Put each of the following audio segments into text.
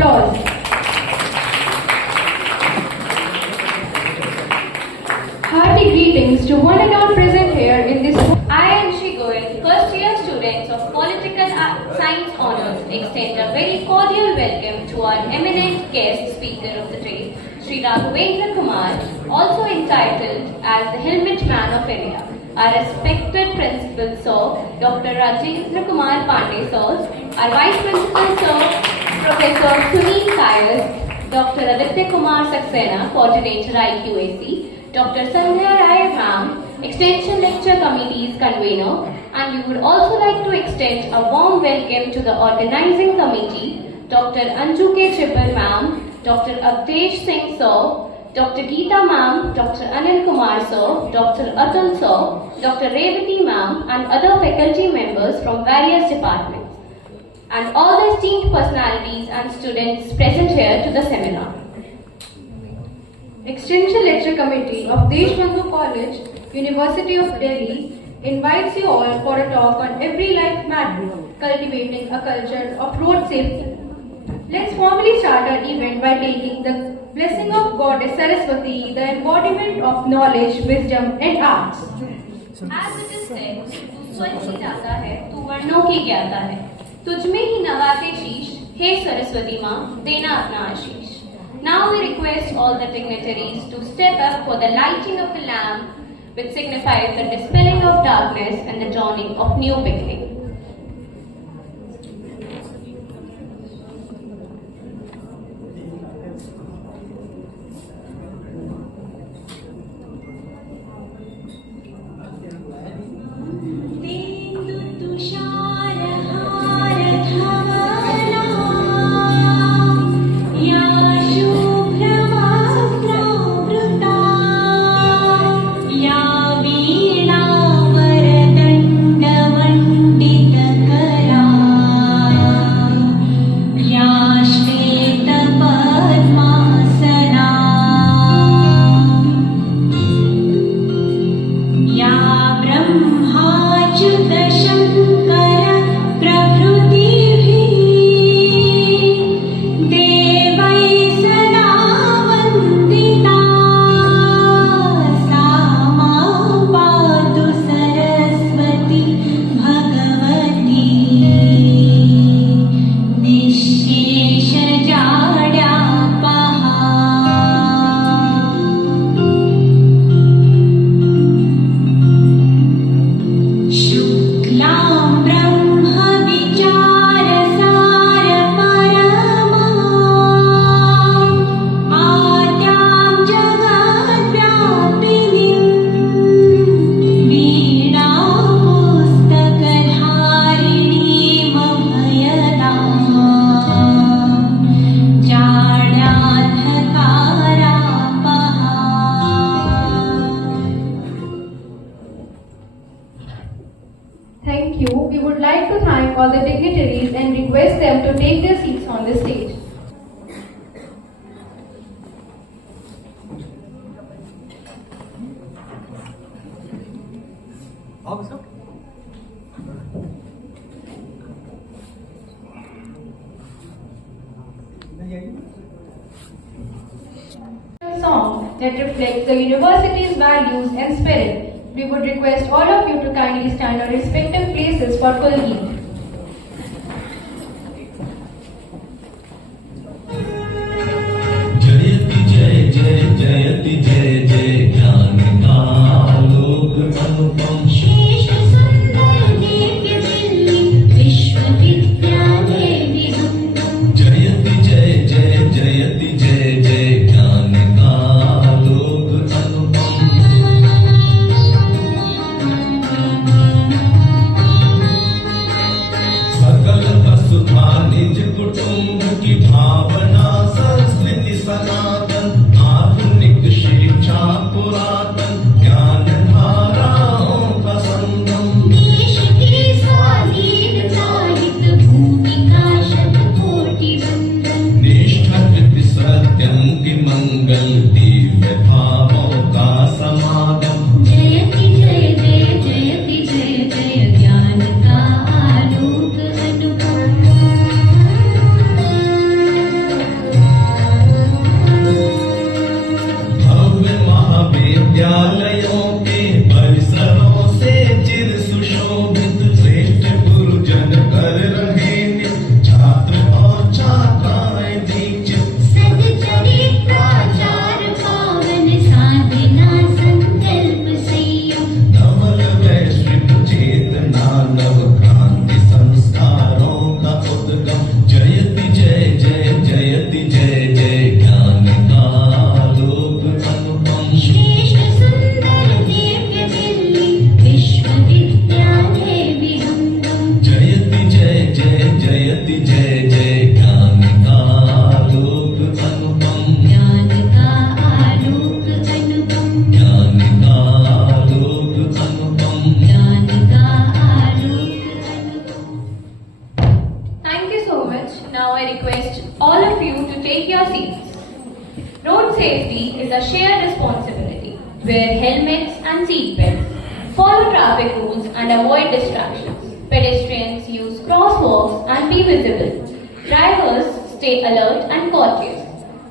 applause. Hearty greetings to one and all present here in this. I am Shri Goyal, first year students of Political Science Honours, extend a very cordial welcome to our eminent guest speaker of the day, Shri Raghavendra Kumar, also entitled as the Helmet Man of India. Our respected Principal Sir, Dr. Rajendra Kumar Pandey Sir, our Vice Principal Sir, Professor Sunil Kayas, Dr. Aditya Kumar Saxena, Coordinator IQAC, Dr. Sandhya Rai Ma'am, Extension Lecture Committee's Convener, and we would also like to extend a warm welcome to the Organizing Committee, Dr. Anju K. Chibber Ma'am, Dr. Avdesh Singh Sir, Dr. Geeta Ma'am, Dr. Anil Kumar Sir, Dr. Atul Sir, Dr. Revati Ma'am, and other faculty members from various departments, and all the esteemed personalities and students present here to the seminar. Extension Lecture Committee of Deshbandhu College, University of Delhi invites you all for a talk on Every Life Matters, cultivating a culture of road safety. Let's formally start our event by taking the blessing of Goddess Saraswati, the embodiment of knowledge, wisdom and arts. As it is said, तू स्वच्छ ही जाता है, तू वर्णों की ज्ञाता है, तुझ में ही नवाते शीश, हे सरस्वती माँ, देना अपना आशीष. Now we request all the dignitaries to step up for the lighting of the lamp, which signifies the dispelling of darkness and the dawning of new beginning. Thank you. We would like to thank all the dignitaries and request them to take their seats on the stage. Song that reflects the university's values and spirit. We would request all of you to kindly stand on respective places for full heat. जयति जय जय जयति जय जय ज्ञान का आलोक अनुपम शेष सुंदर दिव्य दिल्ली विश्वविद्यालय विहंगम. जयति जय जय जयति जय जय ज्ञान का आलोक अनुपम. Thank you so much. Now I request all of you to take your seats. Road safety is a shared responsibility. Wear helmets and seat belts. Follow traffic rules and avoid distractions. Pedestrians use crosswalks and be visible. Drivers stay alert and courteous.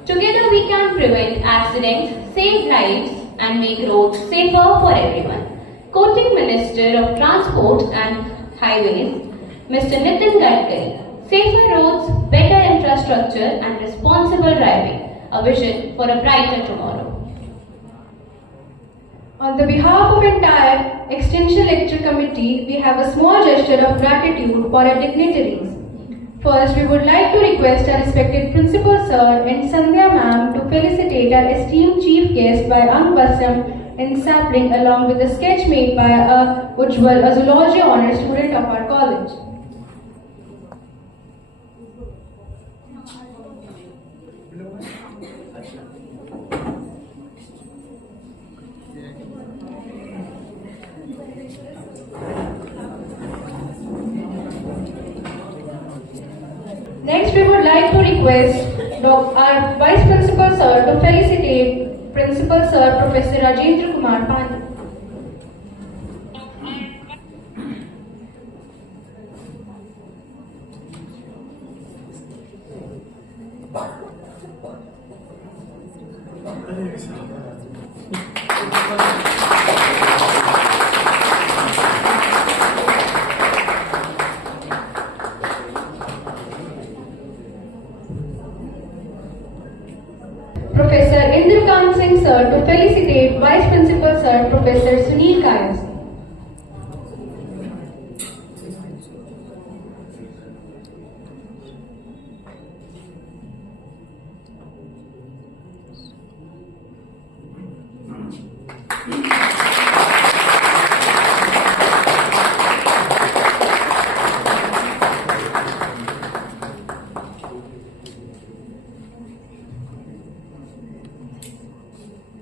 Together we can prevent accidents, save lives and make roads safer for everyone. Quoting Minister of Transport and Highways, Mr. Nitin Gadkari, safer roads, better infrastructure and responsible driving, a vision for a brighter tomorrow. On the behalf of entire Extension Lecture Committee, we have a small gesture of gratitude for our dignitaries. First, we would like to request our respected Principal Sir and Sandhya Ma'am to felicitate our esteemed Chief Guest by Basam in sapling along with a sketch made by Ujjwal, a zoology honor student of our college. Next, we would like to request our Vice Principal Sir to felicitate Principal Sir Professor Rajendra Kumar Pandey. Professor Indrakant Singh Sir to felicitate Vice Principal Sir Professor Sunil Kayas.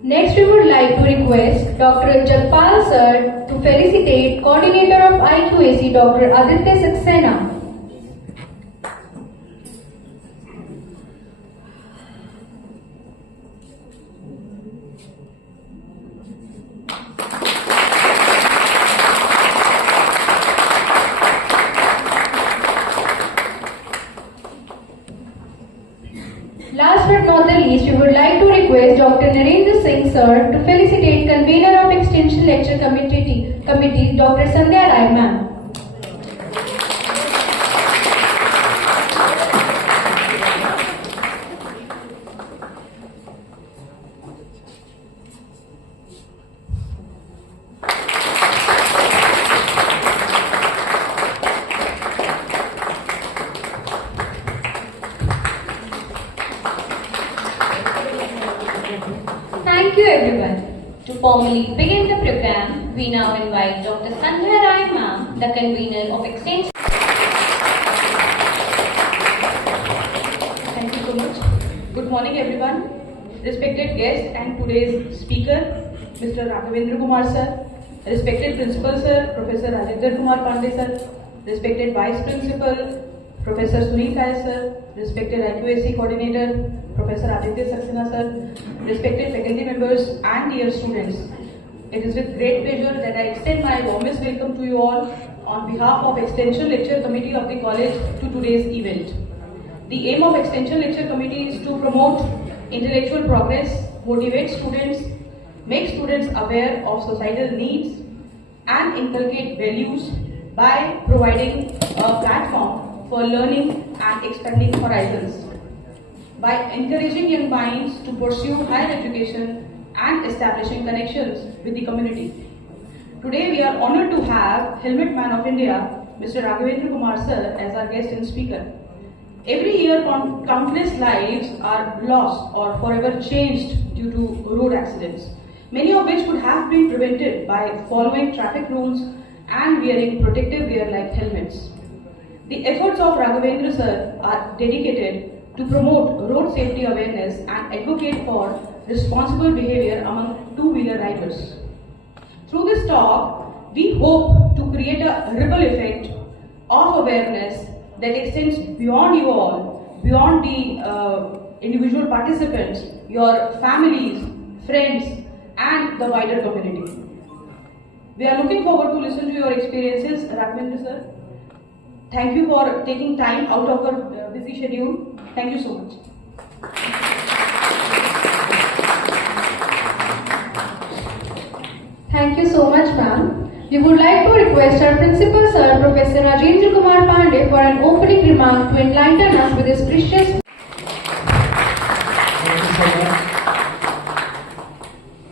Next, we would like to request Dr. Jagpal Sir to felicitate Coordinator of IQAC Dr. Aditya Saxena. Last but not the least, we would like to request Dr. Narendra Singh Sir to felicitate Convener of Extension Lecture Committee Dr. Sandhya Rai Ma'am. Thank you everyone. To formally begin the program, we now invite Dr. Sandhya Rai Ma'am, the convener of Extension. Thank you so much. Good morning everyone. Respected guest and today's speaker, Mr. Raghavendra Kumar Sir, respected Principal Sir, Professor Rajendra Kumar Pandey Sir, respected Vice Principal, Professor Sunil Kayas Sir, respected IQAC Coordinator, Professor Aditya Saxena Sir, respected faculty members and dear students. It is with great pleasure that I extend my warmest welcome to you all on behalf of Extension Lecture Committee of the college to today's event. The aim of Extension Lecture Committee is to promote intellectual progress, motivate students, make students aware of societal needs and inculcate values by providing a platform for learning and expanding horizons, by encouraging young minds to pursue higher education and establishing connections with the community. Today we are honored to have Helmet Man of India, Mr. Raghavendra Kumar Sir, as our guest and speaker. Every year countless lives are lost or forever changed due to road accidents, many of which could have been prevented by following traffic rules and wearing protective gear like helmets. The efforts of Raghavendra Sir are dedicated to promote road safety awareness and advocate for responsible behavior among two-wheeler riders. Through this talk, we hope to create a ripple effect of awareness that extends beyond you all, beyond the individual participants, your families, friends, and the wider community. We are looking forward to listen to your experiences, Raghavendra sir. Thank you for taking time out of your busy schedule. Thank you so much. Thank you so much, ma'am. We would like to request our Principal Sir, Professor Rajendra Kumar Pandey, for an opening remark to enlighten us with his precious.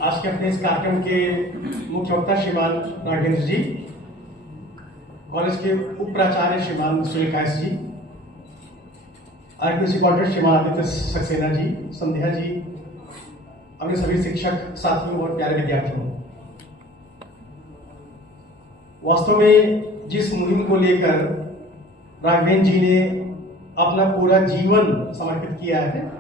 आज के अपने इस कार्यक्रम के मुख्य वक्ता श्रीमान राघवेंद्र जी, college के उप प्राचार्य श्रीमान सूर्यकांत जी, आरपीसी कोऑर्डिनेटर श्रीमान आदित्य सक्सेना जी, संध्या जी, अपने सभी शिक्षक साथियों और प्यारे विद्यार्थियों, वास्तव में जिस मुहिम को लेकर राघवेंद्र जी ने अपना पूरा जीवन समर्पित किया है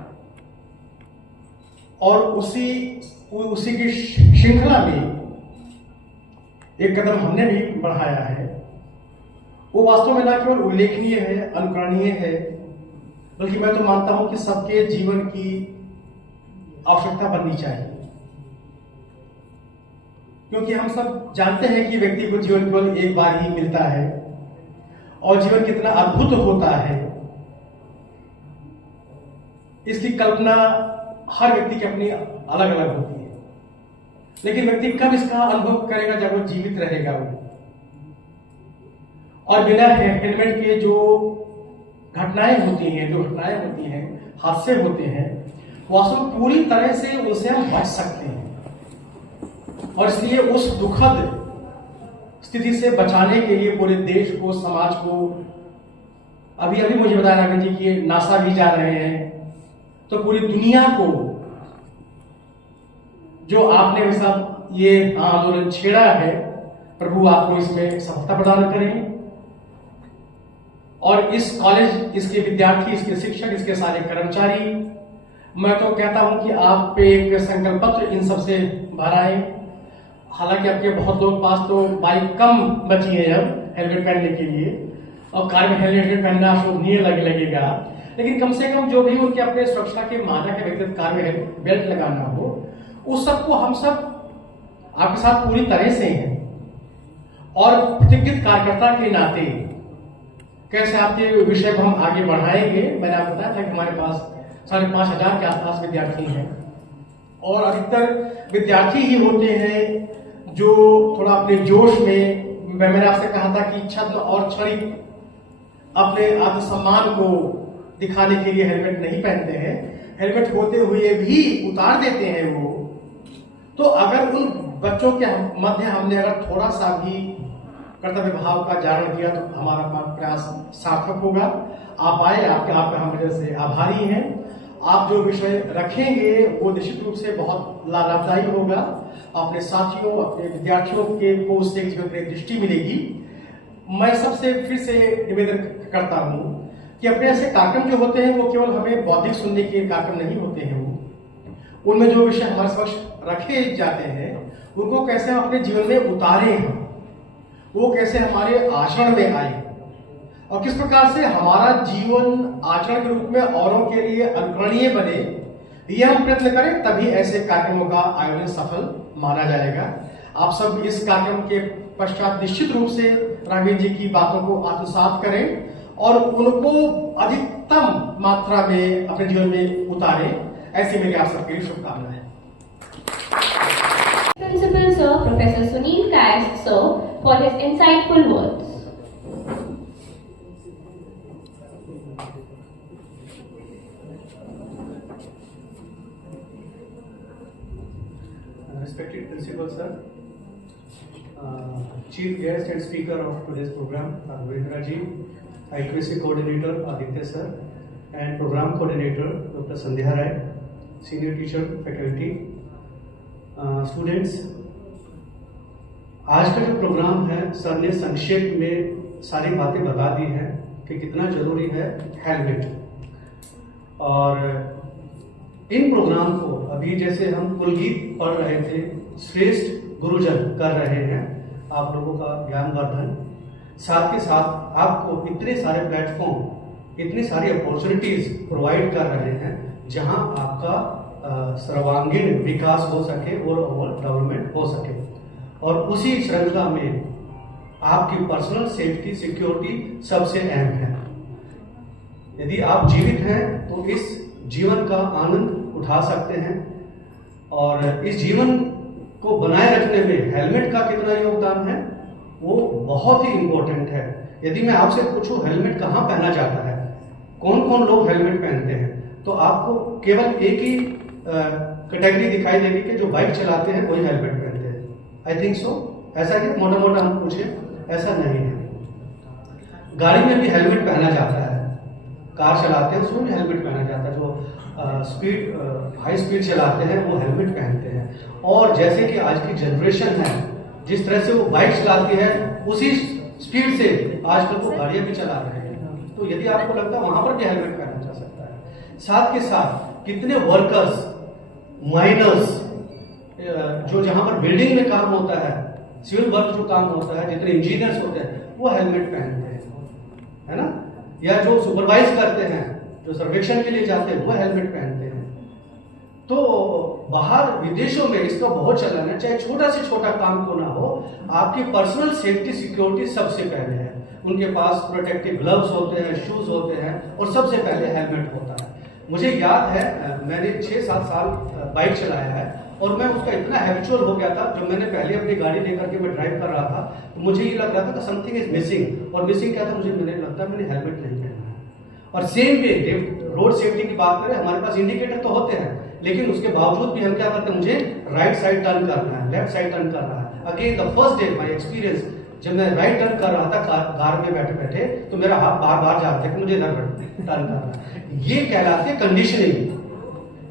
और उसी की श्रृंखला में एक कदम हमने भी बढ़ाया है, वो वास्तव में न केवल उल्लेखनीय है, अनुकरणीय है, बल्कि मैं तो मानता हूं कि सबके जीवन की आवश्यकता बननी चाहिए। क्योंकि हम सब जानते हैं कि व्यक्ति को जीवन केवल एक बार ही मिलता है और जीवन कितना अद्भुत होता है, इसकी कल्पना हर व्यक्ति की अपनी अलग अलग होती है। लेकिन व्यक्ति कब इसका अनुभव करेगा? जब वो जीवित रहेगा वो। और बिना हेलमेट के जो घटनाएं होती हैं, हादसे होते हैं, वास्तव में पूरी तरह से उनसे हम बच सकते हैं। और इसलिए उस दुखद स्थिति से बचाने के लिए पूरे देश को, समाज को, अभी मुझे बताया राघवेंद्र जी कि नासा भी जा रहे हैं, तो पूरी दुनिया को जो आपने सब ये आंदोलन छेड़ा है, प्रभु आपको इसमें सफलता प्रदान करें। और इस कॉलेज, इसके विद्यार्थी, इसके शिक्षक, इसके सारे कर्मचारी, मैं तो कहता हूं कि आप पे एक संकल्प पत्र इन सबसे भराएं। हालांकि आपके बहुत लोग पास तो बाइक कम बची है अब हेलमेट पहनने के लिए, और कार में हेलमेट पहनना शोभनीय लगेगा, लेकिन कम से कम जो भी उनके अपने सुरक्षा के मानक है, व्यक्तिगत कार में बेल्ट लगाना हो, उस सबको हम सब आपके साथ पूरी तरह से हैं। और प्रतिज्ञित कार्यकर्ता के नाते कैसे आपके विषय को हम आगे बढ़ाएंगे। मैंने आपको बताया था कि हमारे पास 5,500 के आसपास विद्यार्थी हैं, और अधिकतर विद्यार्थी ही होते हैं जो थोड़ा अपने जोश में, मैंने आपसे कहा था कि छद्म और छड़ी अपने आत्मसम्मान को दिखाने के लिए हेलमेट नहीं पहनते हैं, हेलमेट होते हुए भी उतार देते हैं वो। तो अगर उन बच्चों के मध्य हमने अगर थोड़ा सा भी कर्तव्य भाव का जागरण किया तो हमारा प्रयास सार्थक होगा। आप आए, आपके हम वजह से आभारी हैं। आप जो विषय रखेंगे वो निश्चित रूप से बहुत लाभदायी होगा। अपने साथियों, अपने विद्यार्थियों के को उससे एक जीवन की दृष्टि मिलेगी। मैं सबसे फिर से निवेदन करता हूं कि अपने ऐसे कार्यक्रम जो होते हैं वो केवल हमें बौद्धिक सुनने के कार्यक्रम नहीं होते हैं, वो उनमें जो विषय हमारे समक्ष रखे जाते हैं उनको कैसे हम अपने जीवन में उतारें, हम वो कैसे हमारे आचरण में आए, और किस प्रकार से हमारा जीवन आचरण के रूप में औरों के लिए अनुकरणीय बने, यह हम प्रयत्न करें, तभी ऐसे कार्यक्रमों का आयोजन सफल माना जाएगा। आप सब इस कार्यक्रम के पश्चात निश्चित रूप से राघवेंद्र जी की बातों को आत्मसात करें और उनको अधिकतम मात्रा में अपने जीवन में उतारें। ऐसी मेरी आप सबके लिए शुभकामनाएं। Principal Sir Professor Sunil Kais Sir for his insightful words. Respected Principal Sir, Chief Guest and Speaker of today's program, Raghavendra Ji, IQAC Coordinator Aditya Sir, and Program Coordinator Dr. Sandhya Rai, Senior Teacher, Faculty, Students. आज का जो programme है, sir ने संक्षेप में सारी बातें बता दी हैं कि कितना जरूरी है हेलमेट। और इन प्रोग्राम को अभी जैसे हम कुलगीत पढ़ रहे थे, श्रेष्ठ गुरुजन कर रहे हैं आप लोगों का ज्ञानवर्धन, साथ के साथ आपको इतने सारे प्लेटफॉर्म, इतनी सारी अपॉर्चुनिटीज प्रोवाइड कर रहे हैं जहां आपका सर्वांगीण विकास हो सके और डेवलपमेंट हो सके। और उसी श्रृंखला में आपकी पर्सनल सेफ्टी, सिक्योरिटी सबसे अहम है। यदि आप जीवित हैं तो इस जीवन का आनंद उठा सकते हैं, और इस जीवन को बनाए रखने में हेलमेट का कितना योगदान है वो बहुत ही इंपॉर्टेंट है। यदि मैं आपसे पूछूं हेलमेट कहाँ पहना जाता है, कौन कौन लोग हेलमेट पहनते हैं, तो आपको केवल एक ही कैटेगरी दिखाई देगी कि जो बाइक चलाते हैं वही हेलमेट पहनते हैं। आई थिंक सो, ऐसा ही मोटा मोटा हम पूछे, ऐसा नहीं है। गाड़ी में भी हेलमेट पहना जाता है, कार चलाते हैं उसमें भी हेलमेट पहना जाता है। जो हाई स्पीड चलाते हैं वो हेलमेट पहनते हैं। और जैसे कि आज की जनरेशन है, जिस तरह से वो बाइक चलाती है उसी स्पीड से आजकल वो गाड़ियां भी चला रहे हैं। तो यदि आपको लगता है वहां पर भी हेलमेट पहना जा सकता है। साथ के साथ कितने वर्कर्स, माइनर्स, जो जहां पर बिल्डिंग में काम होता है, सिविल वर्क जो काम होता है, जितने इंजीनियर्स होते हैं वो हेलमेट पहनते हैं, है ना। या जो सुपरवाइज करते हैं, जो सर्वेक्षण के लिए जाते हैं वो हेलमेट पहनते हैं। तो बाहर विदेशों में इसका बहुत चलन है, चाहे छोटा से छोटा काम क्यों ना हो, आपकी पर्सनल सेफ्टी, सिक्योरिटी सबसे पहले है। उनके पास प्रोटेक्टिव ग्लव्स होते हैं, शूज होते हैं, और सबसे पहले हेलमेट होता है। मुझे याद है मैंने 6-7 साल बाइक चलाया है, और मैं उसका इतना हैबिचुअल हो गया था। जब मैंने पहले अपनी गाड़ी लेकर के मैं ड्राइव कर रहा था तो मुझे ये लग रहा था कि समथिंग इज मिसिंग। और मिसिंग क्या था, मुझे लगता मैंने हेलमेट नहीं पहना है। और सेम वे रोड सेफ्टी की बात करें, हमारे पास इंडिकेटर तो होते हैं, लेकिन उसके बावजूद भी हम क्या करते हैं, मुझे राइट साइड टर्न करना है, लेफ्ट साइड टर्न करना है। Again the first day my experience, जब मैं राइट टर्न कर रहा था कार में बैठे बैठे, तो मेरा हाथ बार बार जाता है कि मुझे इधर टर्न करना है। ये कहलाती है कंडीशनिंग।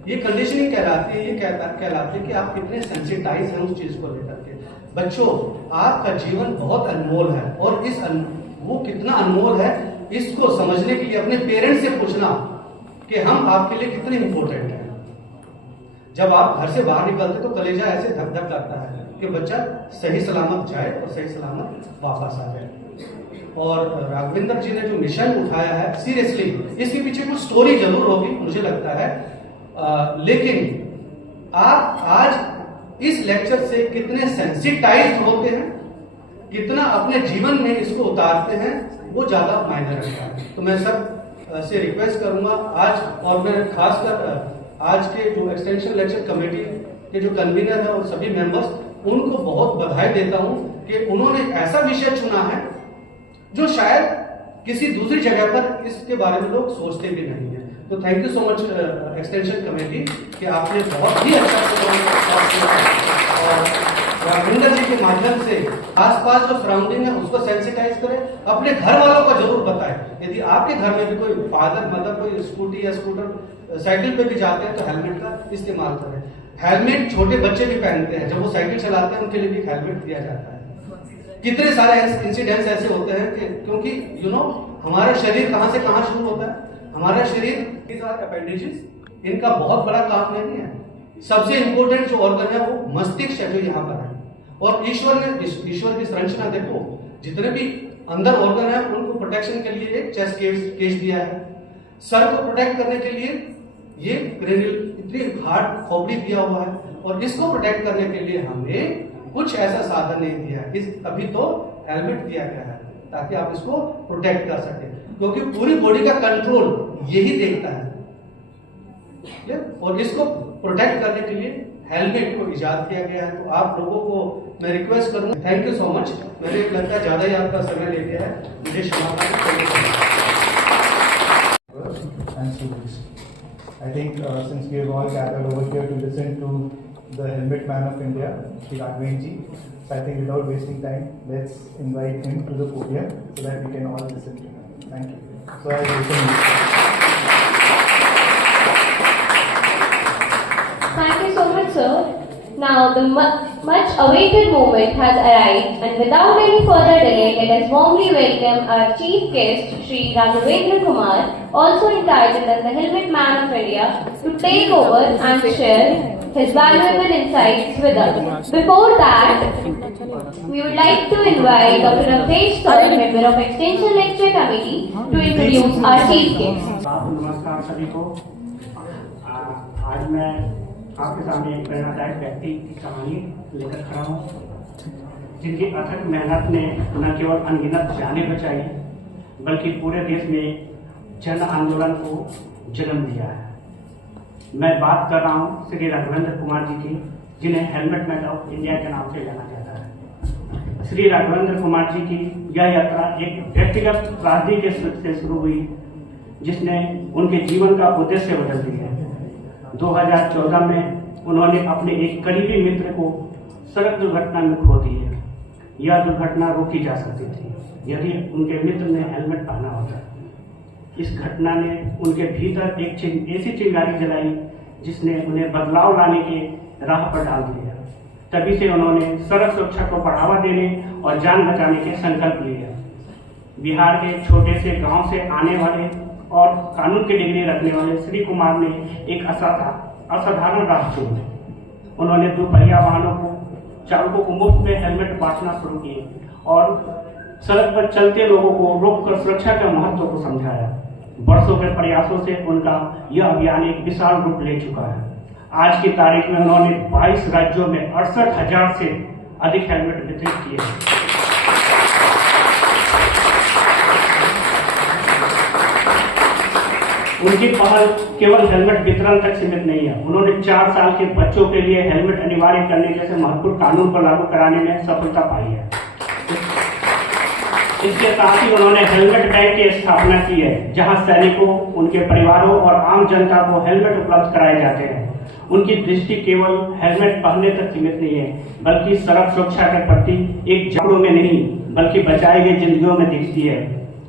ये कंडीशनिंग कहलाती है, ये कहलाती है कि आप कितने सेंसिटाइज हैं उस चीज को लेकर के। बच्चों, आपका जीवन बहुत अनमोल है, और वो कितना अनमोल है इसको समझने के लिए अपने पेरेंट्स से पूछना कि हम आपके लिए कितने इंपॉर्टेंट हैं। जब आप घर से बाहर निकलते तो कलेजा ऐसे धक धक करता है कि बच्चा सही सलामत जाए और सही सलामत वापस आ जाए। और राघवेंद्र जी ने जो मिशन उठाया है, सीरियसली इसके पीछे कुछ स्टोरी जरूर होगी मुझे लगता है, लेकिन आप आज इस लेक्चर से कितने सेंसिटाइज होते हैं, कितना अपने जीवन में इसको उतारते हैं, वो ज्यादा मायने रखता है। तो मैं सब से रिक्वेस्ट करूंगा आज, और मैं खासकर आज के जो एक्सटेंशन लेक्चर कमेटी के जो कन्वीनर है और सभी मेंबर्स, उनको बहुत बधाई देता हूं कि उन्होंने ऐसा विषय चुना है जो शायद किसी दूसरी जगह पर इसके बारे में लोग सोचते भी नहीं है। तो thank you so much extension committee कि आपने बहुत ही अच्छा और राघवेंद्र जी के माध्यम से आसपास जो सराउंडिंग है उसको सेंसिटाइज करें, अपने घर वालों को जरूर बताएं। यदि आपके घर में भी कोई फादर मदर कोई स्कूटी या स्कूटर साइकिल पे भी जाते हैं तो हेलमेट का इस्तेमाल करें। हेलमेट छोटे बच्चे भी पहनते हैं, जब वो साइकिल चलाते हैं उनके लिए भी हेलमेट दिया जाता है। कितने सारे इंसिडेंट्स ऐसे होते हैं कि क्योंकि हमारा शरीर कहां से कहां शुरू होता है, हमारा शरीर अपेंडिसेस, इनका बहुत बड़ा काम नहीं है। सबसे इंपॉर्टेंट जो ऑर्गन है वो मस्तिष्क है जो यहाँ पर है। और ईश्वर की संरचना देखो, जितने भी अंदर ऑर्गन है उनको प्रोटेक्शन के लिए एक चेस्ट केज दिया है। सर को प्रोटेक्ट करने के लिए ये क्रेनियल इतनी हार्ड खोपड़ी दिया हुआ है, और इसको प्रोटेक्ट करने के लिए हमें कुछ ऐसा साधन नहीं दिया है। अभी तो हेलमेट दिया गया है ताकि आप इसको प्रोटेक्ट कर सके, क्योंकि पूरी बॉडी का कंट्रोल यही देखता है। और इसको प्रोटेक्ट करने के लिए हेलमेट को इजाद किया गया है। तो आप लोगों को मैं रिक्वेस्ट करूंगा, थैंक यू सो मच। मैंने लगता है ज्यादा ही आपका समय ले लिया है, मुझे क्षमा करें। I think since we have all gathered over here to listen to the helmet man of India, Shri Raghven ji, so I think without wasting time, let's invite him to the podium so that we can all listen to him. Thank you. So I welcome you. Thank you so much, sir. Now, the much awaited moment has arrived, and without any further delay, let us warmly welcome our chief guest, Sri Raghavendra Kumar, also entitled as the Helmet Man of India, to take over and share his valuable insights with us. Before that, we would like to invite Dr. Avdesh Sir, member of Extension Lecture Committee, to introduce our chief guest. नमस्कार सभी को। आज मैं आपके सामने एक प्रेरणादायक व्यक्ति की कहानी लेकर खड़ा हूँ, जिनकी अथक मेहनत ने न केवल अनगिनत जानें बचाई, बल्कि पूरे देश में जन आंदोलन को जन्म दिया है। मैं बात कर रहा हूँ श्री राघवेंद्र कुमार जी की, जिन्हें हेलमेट मैन ऑफ इंडिया के नाम से जाना जाता है। श्री राघवेंद्र कुमार जी की यह यात्रा एक व्यक्तिगत त्रासदी से शुरू हुई, जिसने उनके जीवन का उद्देश्य बदल दिया। 2014 में उन्होंने अपने एक करीबी मित्र को सड़क दुर्घटना में खो दिया। यह दुर्घटना रोकी जा सकती थी यदि उनके मित्र ने हेलमेट पहना होता। इस घटना ने उनके भीतर एक ऐसी चिंगारी जलाई जिसने उन्हें बदलाव लाने के राह पर डाल दिया। तभी से उन्होंने सड़क सुरक्षा को बढ़ावा देने और जान बचाने के संकल्प लिया। बिहार के छोटे से गांव से आने वाले और कानून की डिग्री रखने वाले श्री कुमार ने एक असाधारण राह चुनी। उन्होंने दोपहिया वाहनों को चालकों को मुफ्त में हेलमेट बांटना शुरू किए और सड़क पर चलते लोगों को रोककर सुरक्षा के महत्व को समझाया। वर्षों के प्रयासों से उनका यह अभियान एक विशाल रूप ले चुका है। आज की तारीख में उन्होंने 22 राज्यों में 68,000 से अधिक हेलमेट वितरित किए हैं। उनकी पहल केवल हेलमेट वितरण तक सीमित नहीं है। उन्होंने 4 साल के बच्चों के लिए हेलमेट अनिवार्य करने जैसे महत्वपूर्ण कानून को लागू कराने में सफलता पाई है। इसके साथ ही उन्होंने हेलमेट बैंक की स्थापना की है, जहां सैनिकों, उनके परिवारों और आम जनता को हेलमेट उपलब्ध कराए जाते हैं। उनकी दृष्टि केवल हेलमेट पहनने तक सीमित नहीं है, बल्कि सड़क सुरक्षा के प्रति एक जागरूकता में नहीं, बल्कि बचाई गई जिंदगियों में दिखती है।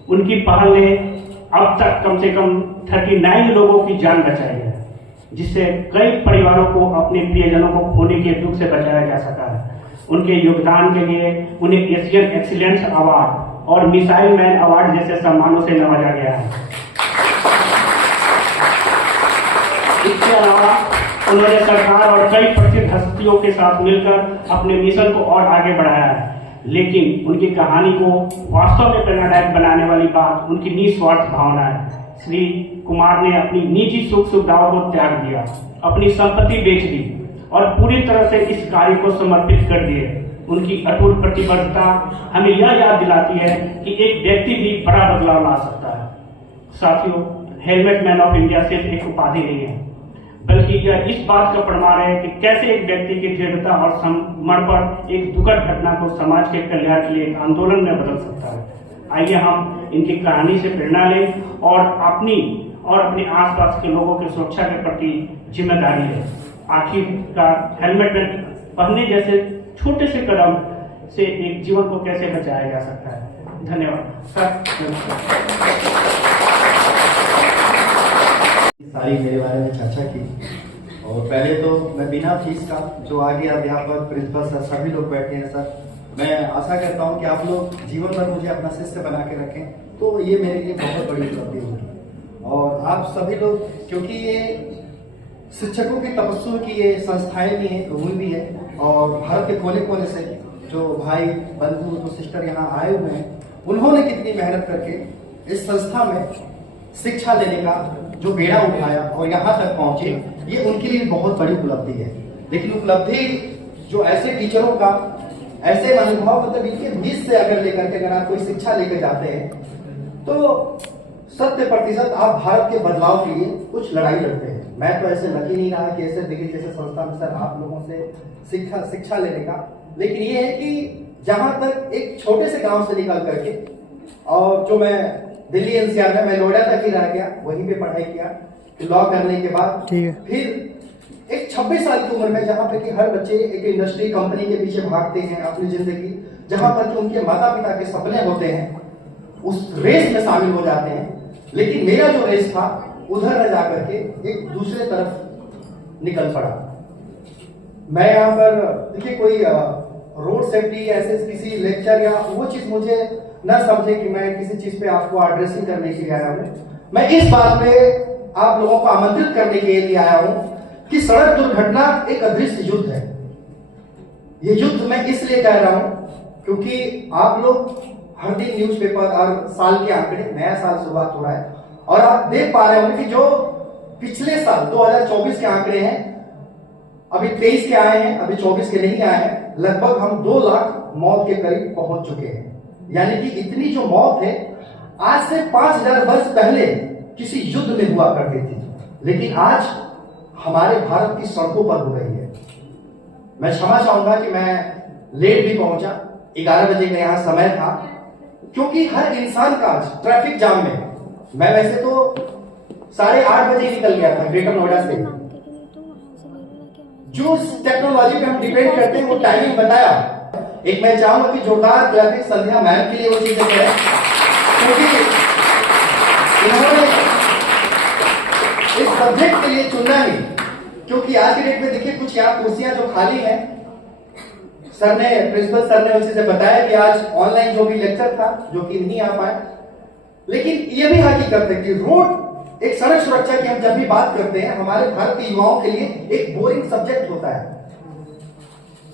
उनकी पहल ने अब तक कम से कम 39 लोगों की जान बचाई है, जिससे कई परिवारों को अपने प्रियजनों को खोने के दुख से बचाया जा सका है। उनके योगदान के लिए उन्हें एशियन एक्सीलेंस अवार्ड और मिसाइल मैन अवार्ड जैसे सम्मानों से नवाजा गया है। इसके अलावा उन्होंने सरकार और कई प्रसिद्ध हस्तियों के साथ मिलकर अपने मिशन को और आगे बढ़ाया है। लेकिन उनकी कहानी को वास्तव में प्रेरणादायक बनाने वाली बात उनकी निस्वार्थ भावना है। श्री कुमार ने अपनी निजी सुख सुविधाओं को त्याग दिया, अपनी संपत्ति बेच दी और पूरी तरह से इस कार्य को समर्पित कर दिए। उनकी अटूट प्रतिबद्धता हमें यह याद दिलाती है कि एक व्यक्ति भी बड़ा बदलाव ला सकता है। साथियों, हेलमेट मैन ऑफ इंडिया सिर्फ एक उपाधि नहीं है, बल्कि यह इस बात का प्रमाण है कि कैसे एक व्यक्ति की दृढ़ता और समर्पण एक दुखद घटना को समाज के कल्याण के लिए एक आंदोलन में बदल सकता है। आइए हम इनकी कहानी से प्रेरणा लें और अपने आसपास के लोगों की सुरक्षा के प्रति जिम्मेदारी है। आखिरकार हेलमेट पहनने जैसे छोटे से कदम से एक जीवन को कैसे बचाया जा सकता है। धन्यवाद सर। सारी मेरे बारे में चर्चा की, और पहले तो मैं बिना फीस का जो आगे अध्यापक, प्रिंसिपल सर सभी लोग बैठे हैं सर, मैं आशा करता हूं कि आप लोग जीवन भर मुझे अपना शिष्य बना के रखें, तो ये मेरे लिए बहुत बड़ी उपलब्धि होगी। और आप सभी लोग, क्योंकि ये शिक्षकों की तपस्या की ये संस्थाएं भी हैं, भूमि भी है, और भारत के कोने कोने से जो भाई बंधु तो सिस्टर यहाँ आए हुए हैं, उन्होंने कितनी मेहनत करके इस संस्था में शिक्षा लेने का जो बेड़ा उठाया और यहाँ तक पहुंचे, ये उनके लिए बहुत बड़ी उपलब्धि है। लेकिन उपलब्धि जो ऐसे टीचरों का, ऐसे अनुभव, मतलब इनके बीच से अगर लेकर के अगर आप कोई शिक्षा लेकर जाते हैं, तो 100% आप भारत के बदलाव के लिए कुछ लड़ाई लड़ते हैं। मैं तो ऐसे लगी नहीं रहा कि ऐसे डिग्री जैसे संस्था में सर आप लोगों से शिक्षा लेने का, लेकिन ये है कि जहां तक एक छोटे से गांव से निकल करके, और जो मैं दिल्ली एनसीआर में, मैं नोएडा तक ही रह गया, वहीं पे पढ़ाई किया, लॉ करने के बाद फिर एक 26 साल की उम्र में, जहां पे कि हर बच्चे एक इंडस्ट्री कंपनी के पीछे भागते हैं अपनी जिंदगी, जहां पर कि उनके माता पिता के सपने होते हैं, उस रेस में शामिल हो जाते हैं। लेकिन मेरा जो रेस था उधर न जाकर के एक दूसरे तरफ निकल पड़ा। मैं यहाँ पर देखिए कोई रोड सेफ्टी ऐसे किसी लेक्चर या वो चीज मुझे न समझे कि मैं किसी चीज पे आपको एड्रेसिंग करने के लिए आया हूँ। मैं इस बात पे आप लोगों को आमंत्रित करने के लिए आया हूँ कि सड़क दुर्घटना एक अदृश्य युद्ध है। ये युद्ध मैं इसलिए कह रहा हूँ क्योंकि आप लोग हर दिन न्यूज़पेपर और साल के आंकड़े, नया साल शुरुआत हो रहा है और आप देख पा रहे होंगे कि जो पिछले साल 2024 के आंकड़े हैं, अभी 23 के आए हैं, अभी 24 के नहीं आए हैं, लगभग हम 2 लाख मौत के करीब पहुंच चुके हैं। यानी कि इतनी जो मौत है आज से 5000 वर्ष पहले किसी युद्ध में हुआ करती थी, लेकिन आज हमारे भारत की सड़कों पर हो रही है। मैं क्षमा चाहूंगा कि मैं लेट भी पहुंचा, 11 बजे का यहां समय था, क्योंकि हर इंसान का आज ट्रैफिक जाम में, मैं वैसे तो 8:30 बजे निकल गया था ग्रेटर नोएडा से। जो टेक्नोलॉजी पे हम डिपेंड करते हैं वो टाइमिंग बताया। एक मैं चाहूंगा कि जोरदार ट्रैफिक संध्या मैम के लिए वो चीजें करें, क्योंकि इन्होंने इस सब्जेक्ट के लिए चुनना ही, क्योंकि आज की डेट में देखिए कुछ यहाँ कुर्सियां जो खाली हैं, सर ने, प्रिंसिपल सर ने उसी से बताया कि आज ऑनलाइन जो भी लेक्चर था जो कि नहीं आ पाए, लेकिन ये भी हकीकत है कि रोड, एक सड़क सुरक्षा की हम जब भी बात करते हैं हमारे भारत के युवाओं के लिए एक बोरिंग सब्जेक्ट होता है।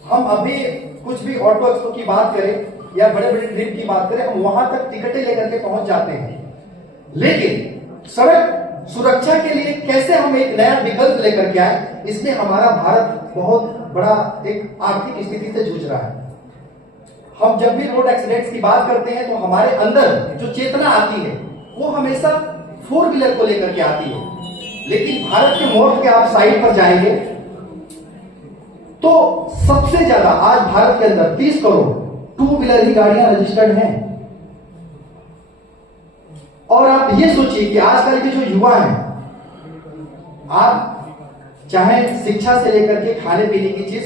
हम अभी कुछ भी ऑटो एक्सपो की बात करें या बड़े बड़े ट्रिप की बात करें, हम वहां तक टिकटें लेकर के पहुंच जाते हैं, लेकिन सड़क सुरक्षा के लिए कैसे हम एक नया विकल्प लेकर के आए, इसमें हमारा भारत बहुत बड़ा एक आर्थिक स्थिति से जूझ रहा है। हम जब भी रोड एक्सीडेंट्स की बात करते हैं तो हमारे अंदर जो चेतना आती है वो हमेशा 4 व्हीलर को लेकर के आती है, लेकिन भारत के मोड़ के आप साइड पर जाएंगे तो सबसे ज्यादा आज भारत के अंदर 30 करोड़ 2 व्हीलर ही गाड़ियां रजिस्टर्ड हैं। और आप ये सोचिए कि आजकल के जो युवा हैं, आप चाहे शिक्षा से लेकर के खाने पीने की चीज,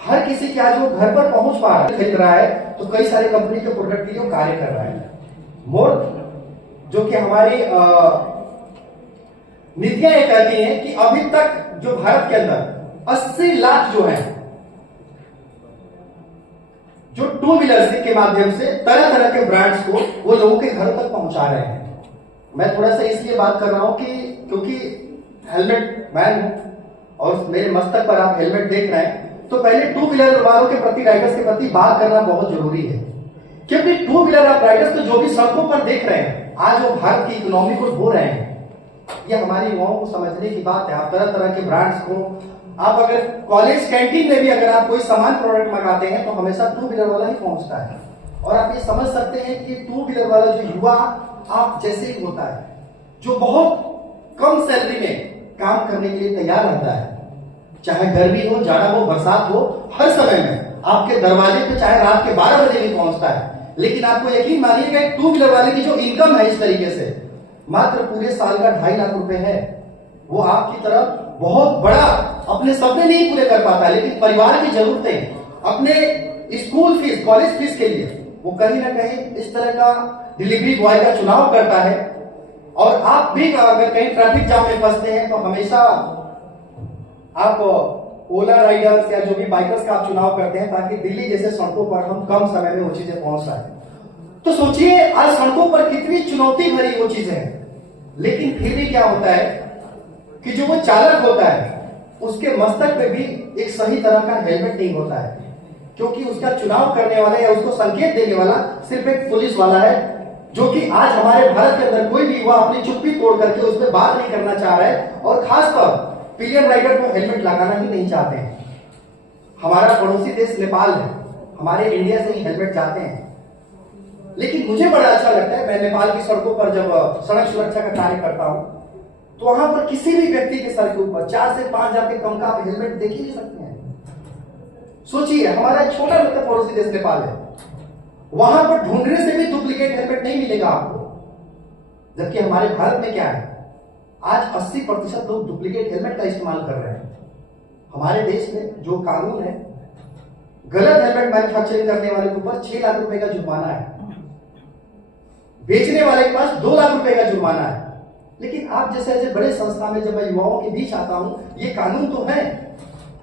हर किसी के आज वो घर पर पहुंच पा रहा है, खरीद रहा है, तो कई सारे कंपनी के प्रोडक्ट के लिए वो कार्य कर रहा है। मोर जो कि हमारी नीतियां ये कहती हैं कि अभी तक जो भारत के अंदर 80 लाख जो है जो 2 व्हीलर के माध्यम से तरह तरह के ब्रांड्स को वो लोगों के घर तक पहुंचा रहे हैं। मैं थोड़ा सा इसलिए बात कर रहा हूं कि क्योंकि हेलमेट मैन हूं और मेरे मस्तक पर आप हेलमेट देख रहे हैं, तो पहले 2 व्हीलर वालों के प्रति, राइडर्स के प्रति बात करना बहुत जरूरी है, क्योंकि 2 व्हीलर आप राइडर्स तो जो भी सड़कों पर देख रहे हैं आज वो भारत की इकोनॉमी को ढो रहे हैं। ये हमारी युवाओं को समझने की बात है। आप तरह तरह के ब्रांड्स को, आप अगर कॉलेज कैंटीन में भी अगर आप कोई सामान प्रोडक्ट मंगाते हैं तो हमेशा 2 व्हीलर वाला ही पहुंचता है। और आप ये समझ सकते हैं कि 2 व्हीलर वाला जो युवा आप जैसे ही होता है, जो बहुत कम सैलरी में काम करने के लिए तैयार रहता है, चाहे गर्मी हो, जाड़ा हो, बरसात हो, हर समय में आपके दरवाजे पे चाहे रात के 12 बजे भी पहुंचता है। लेकिन आपको यकीन मानिएगा 2 व्हीलर वाले की जो इनकम है इस तरीके से मात्र पूरे साल का 2.5 लाख रुपए है। वो आपकी तरफ बहुत बड़ा अपने सपने नहीं पूरे कर पाता, लेकिन परिवार की जरूरतें, अपने स्कूल फीस, कॉलेज फीस के लिए वो कहीं ना कहीं इस तरह का डिलीवरी बॉय का चुनाव करता है। और आप भी अगर कहीं ट्रैफिक जाम में फंसते हैं तो हमेशा आप ओला राइडर्स या जो भी बाइकर्स का आप चुनाव करते हैं, ताकि दिल्ली जैसे सड़कों पर हम कम समय में वो चीजें पहुंच जाए। तो सोचिए आज सड़कों पर कितनी चुनौती भरी वो चीजें हैं, लेकिन फिर भी क्या होता है कि जो वो चालक होता है उसके मस्तक पे भी एक सही तरह का हेलमेट नहीं होता है, क्योंकि उसका चुनाव करने वाला या उसको संकेत देने वाला सिर्फ एक पुलिस वाला है, जो कि आज हमारे भारत के अंदर कोई भी युवा अपनी चुप्पी तोड़ करके उस पर बात नहीं करना चाह रहा है। और खासकर पिलियन राइडर को हेलमेट लगाना ही नहीं चाहते हैं। हमारा पड़ोसी देश नेपाल है, हमारे इंडिया से ही हेलमेट चाहते हैं। लेकिन मुझे बड़ा अच्छा लगता है, मैं नेपाल की सड़कों पर जब सड़क सुरक्षा का कार्य करता हूं तो वहां पर किसी भी व्यक्ति के सर के ऊपर 4 से 5 हजार के कम का आप हेलमेट देख ही नहीं सकते हैं। सोचिए हमारा एक छोटा मतलब पड़ोसी देश नेपाल है, वहां पर ढूंढने से भी डुप्लीकेट हेलमेट नहीं मिलेगा आपको। जबकि हमारे भारत में क्या है, आज 80% लोग डुप्लीकेट हेलमेट का इस्तेमाल कर रहे हैं। हमारे देश में जो कानून है, गलत हेलमेट मैन्युफैक्चरिंग करने वाले के ऊपर 6 लाख रुपए का जुर्माना है, बेचने वाले के पास 2 लाख रुपए का जुर्माना है। लेकिन आप जैसे ऐसे बड़े संस्था में जब मैं युवाओं के बीच आता हूं, ये कानून तो है,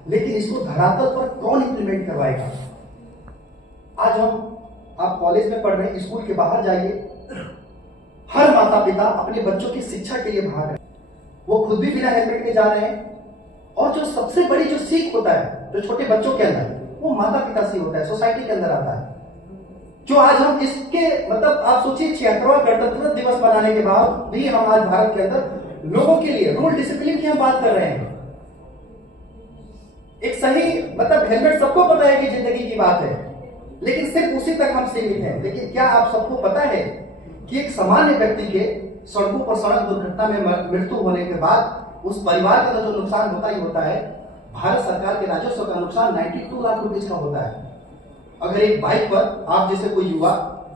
लेकिन इसको धरातल पर कौन इंप्लीमेंट करवाएगा? आज आप कॉलेज में पढ़ रहे हैं, स्कूल के बाहर जाइए, हर माता पिता अपने बच्चों की शिक्षा के लिए भाग रहे हैं, वो खुद भी बिना हेलमेट के जा रहे हैं। और जो सबसे बड़ी जो सीख होता है जो छोटे बच्चों के अंदर, वो माता पिता से होता है, सोसाइटी के अंदर आता है। जो आज हम इसके मतलब आप सोचिए 76वां गणतंत्र दिवस मनाने के बाद भी हम आज भारत के अंदर लोगों के लिए रूल डिसिप्लिन की हम बात कर रहे हैं। एक सही मतलब हेलमेट सबको पता है कि जिंदगी की बात है, लेकिन सिर्फ उसी तक हम सीमित हैं। लेकिन क्या आप सबको पता है कि एक सामान्य व्यक्ति के सड़कों पर सड़क दुर्घटना में मृत्यु होने के बाद उस परिवार का जो नुकसान होता ही होता है, भारत सरकार के राजस्व का नुकसान 92 लाख रुपए का होता है। अगर एक बाइक पर आप जैसे कोई युवा,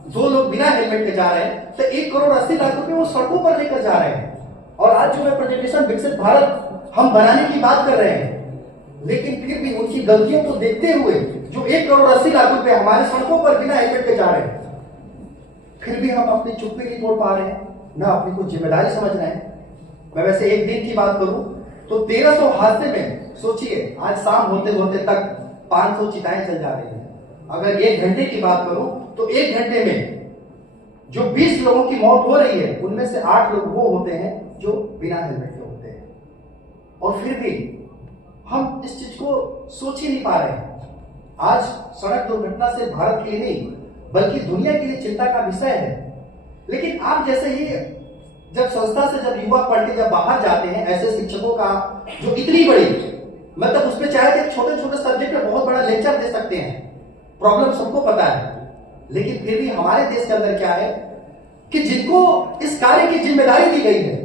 दो लोग बिना हेलमेट के जा रहे हैं तो 1 करोड़ 80 लाख रुपए वो सड़कों पर लेकर जा रहे हैं। और आज जो है प्रेजेंटेशन विकसित भारत हम बनाने की बात कर रहे हैं, लेकिन फिर भी उनकी गलतियों को देखते हुए जो 1 करोड़ 80 लाख रुपए हमारे सड़कों पर बिना हेलमेट के जा रहे हैं, फिर भी हम अपनी चुप्पी नहीं तोड़ पा रहे हैं, ना अपनी कुछ जिम्मेदारी समझ रहे हैं। मैं वैसे एक दिन की बात करूं तो 1300 हादसे में सोचिए आज शाम होते होते तक 500 चिताएं जल जा रही हैं। अगर 1 घंटे की बात करूं तो 1 घंटे में जो 20 लोगों की मौत हो रही है, उनमें से 8 लोग वो होते हैं जो बिना हेलमेट के होते हैं। और फिर भी हम इस चीज को सोच ही नहीं पा रहे हैं। आज सड़क दुर्घटना से भारत के लिए नहीं बल्कि दुनिया के लिए चिंता का विषय है। लेकिन आप जैसे ही जब संस्था से जब युवा पढ़ के जब बाहर जाते हैं, ऐसे शिक्षकों का जो इतनी बड़ी मतलब उसमें चाहे तो छोटे छोटे सब्जेक्ट में बहुत बड़ा लेक्चर दे सकते हैं, प्रॉब्लम सबको पता है। लेकिन फिर भी हमारे देश के अंदर क्या है कि जिनको इस कार्य की जिम्मेदारी दी गई है,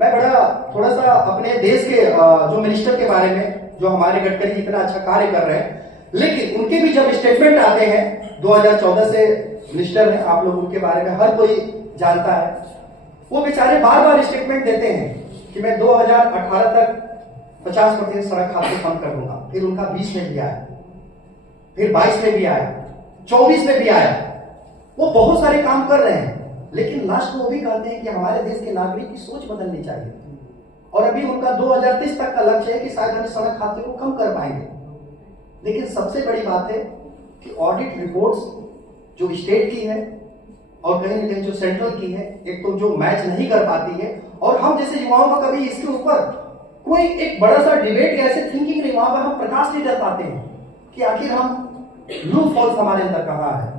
मैं बड़ा थोड़ा सा अपने देश के जो मिनिस्टर के बारे में, जो हमारे गडकरी इतना अच्छा कार्य कर रहे हैं, लेकिन उनके भी जब स्टेटमेंट आते हैं, 2014 से मिनिस्टर है, आप लोग उनके बारे में हर कोई जानता है, वो बेचारे बार बार स्टेटमेंट देते हैं कि मैं 2018 तक 50% सड़क हादसे कम कर दूंगा। फिर उनका 20 में भी आया, फिर 22 में भी आया, 24 में भी आया। वो बहुत सारे काम कर रहे हैं, लेकिन लास्ट में वो भी कहते हैं कि हमारे देश के नागरिक की सोच बदलनी चाहिए। और अभी उनका 2030 तक का लक्ष्य है कि शायद हम सड़क हादसे को कम कर पाएंगे। लेकिन सबसे बड़ी बात है कि ऑडिट रिपोर्ट्स जो स्टेट की है और कहीं ना कहीं जो सेंट्रल की है, एक तो जो मैच नहीं कर पाती है। और हम जैसे युवाओं का कभी इसके ऊपर कोई एक बड़ा सा डिबेट या ऐसे थिंकिंग नहीं, वहां पर हम प्रकाश नहीं कर पाते हैं कि आखिर हम लूप होल्स हमारे अंदर कहां है।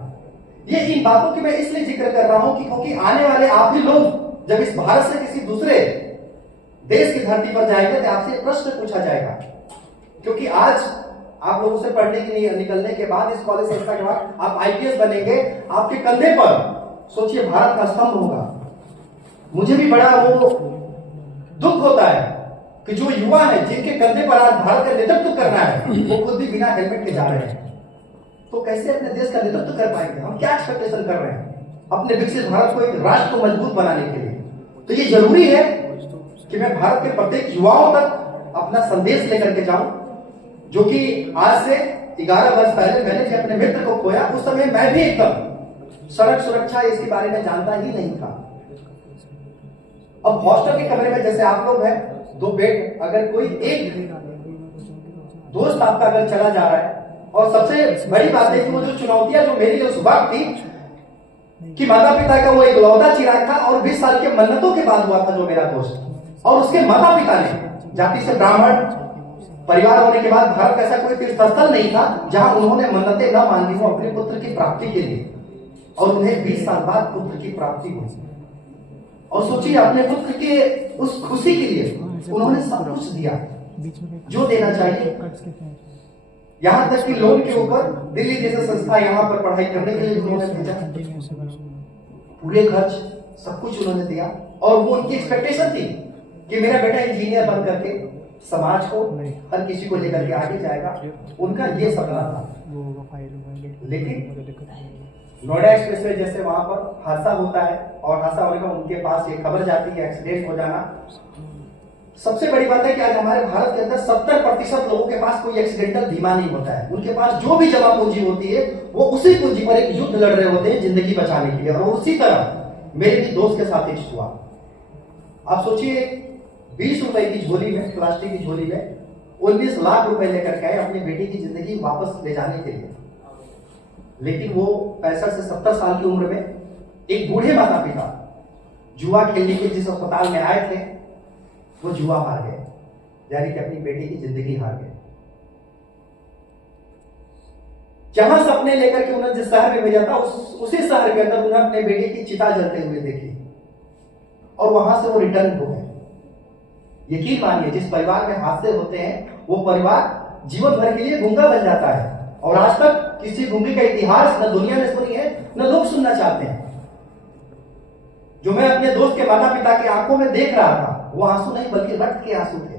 ये इन बातों की मैं इसलिए जिक्र कर रहा हूं कि क्योंकि आने वाले आप भी लोग जब इस भारत से किसी दूसरे देश की धरती पर जाएंगे तो आपसे प्रश्न पूछा जाएगा। क्योंकि आज आप लोगों से पढ़ने के लिए निकलने के बाद, इस कॉलेज संस्था के बाद आप IPS बनेंगे, आपके कंधे पर सोचिए भारत का स्तंभ होगा। मुझे भी बड़ा वो दुख होता है कि जो युवा है जिनके कंधे पर आज भारत का नेतृत्व करना है, वो खुद भी बिना हेलमेट के जा रहे हैं। तो कैसे अपने देश का नेतृत्व कर पाएंगे? हम क्या एक्सपेक्टेशन कर रहे हैं अपने विकसित भारत को एक राष्ट्र को मजबूत बनाने के लिए? तो ये जरूरी है कि मैं भारत के प्रत्येक युवाओं तक अपना संदेश लेकर के जाऊं, जो कि आज से 11 वर्ष पहले मैंने जब अपने मित्र को खोया, उस समय मैं भी एकदम सड़क सुरक्षा इसके बारे में जानता ही नहीं था। अब हॉस्टल के कमरे में जैसे आप लोग हैं, 2 बेड, अगर कोई एक दोस्त आपका अगर चला जा रहा है, और सबसे बड़ी बात है कि वो जो चुनौतियां जो मेरी जो सुबह थी कि माता पिता का वो इकलौता चिराग था और 20 साल के मन्नतों के बाद हुआ था जो मेरा दोस्त, और उसके माता पिता ने जाति से ब्राह्मण परिवार होने के बाद भारत ऐसा कोई तीर्थस्थल नहीं था जहां उन्होंने मन्नतें न मांगी हो अपने पुत्र की प्राप्ति के लिए, और उन्हें 20 साल बाद पुत्र की प्राप्ति हुई। और सोचिए अपने पुत्र के उस खुशी के लिए उन्होंने सब कुछ दिया जो देना चाहिए। यहां तक कि लोन के ऊपर दिल्ली जैसे संस्था यहां पर पढ़ाई करने के लिए उन्होंने भेजा, पूरे खर्च सब कुछ उन्होंने दिया। और वो उनकी एक्सपेक्टेशन थी कि मेरा बेटा इंजीनियर बन करके समाज को हर किसी को लेकर के आगे जाएगा, उनका ये सपना था। लेकिन नोएडा एक्सप्रेसवे जैसे वहां पर हादसा होता है, और हादसा होने का उनके पास ये खबर जाती है एक्सीडेंट हो जाना। सबसे बड़ी बात है कि आज हमारे भारत के अंदर 70% लोगों के पास कोई एक्सीडेंटल बीमा नहीं होता है। उनके पास जो भी जमा पूंजी होती है वो उसी पूंजी पर एक युद्ध लड़ रहे होते हैं जिंदगी बचाने के लिए। और उसी तरह मेरे भी दोस्त के साथ एक हुआ। आप सोचिए 20 रुपए की झोली में, प्लास्टिक की झोली में 19 लाख रुपए लेकर के आए अपनी बेटी की जिंदगी वापस ले जाने के लिए। लेकिन वो 65 से 70 साल की उम्र में एक बूढ़े माता पिता जुआ खेलने के जिस अस्पताल में आए थे, वो जुआ हार गए, यानी कि अपनी बेटी की जिंदगी हार गए। जहां सपने लेकर के उन्हें जिस शहर में भेजा था, उसी शहर के अंदर उन्हें अपने बेटे की चिता जलते हुए देखी और वहां से वो रिटर्न हो गए। यकीन मानिए, जिस परिवार में हादसे होते हैं वो परिवार जीवन भर के लिए गूंगा बन जाता है। और आज तक किसी गूंगे का इतिहास न दुनिया ने सुनी है, न लोग सुनना चाहते हैं। जो मैं अपने दोस्त के माता पिता की आंखों में देख रहा था, वो आंसू नहीं बल्कि रक्त के आंसू थे।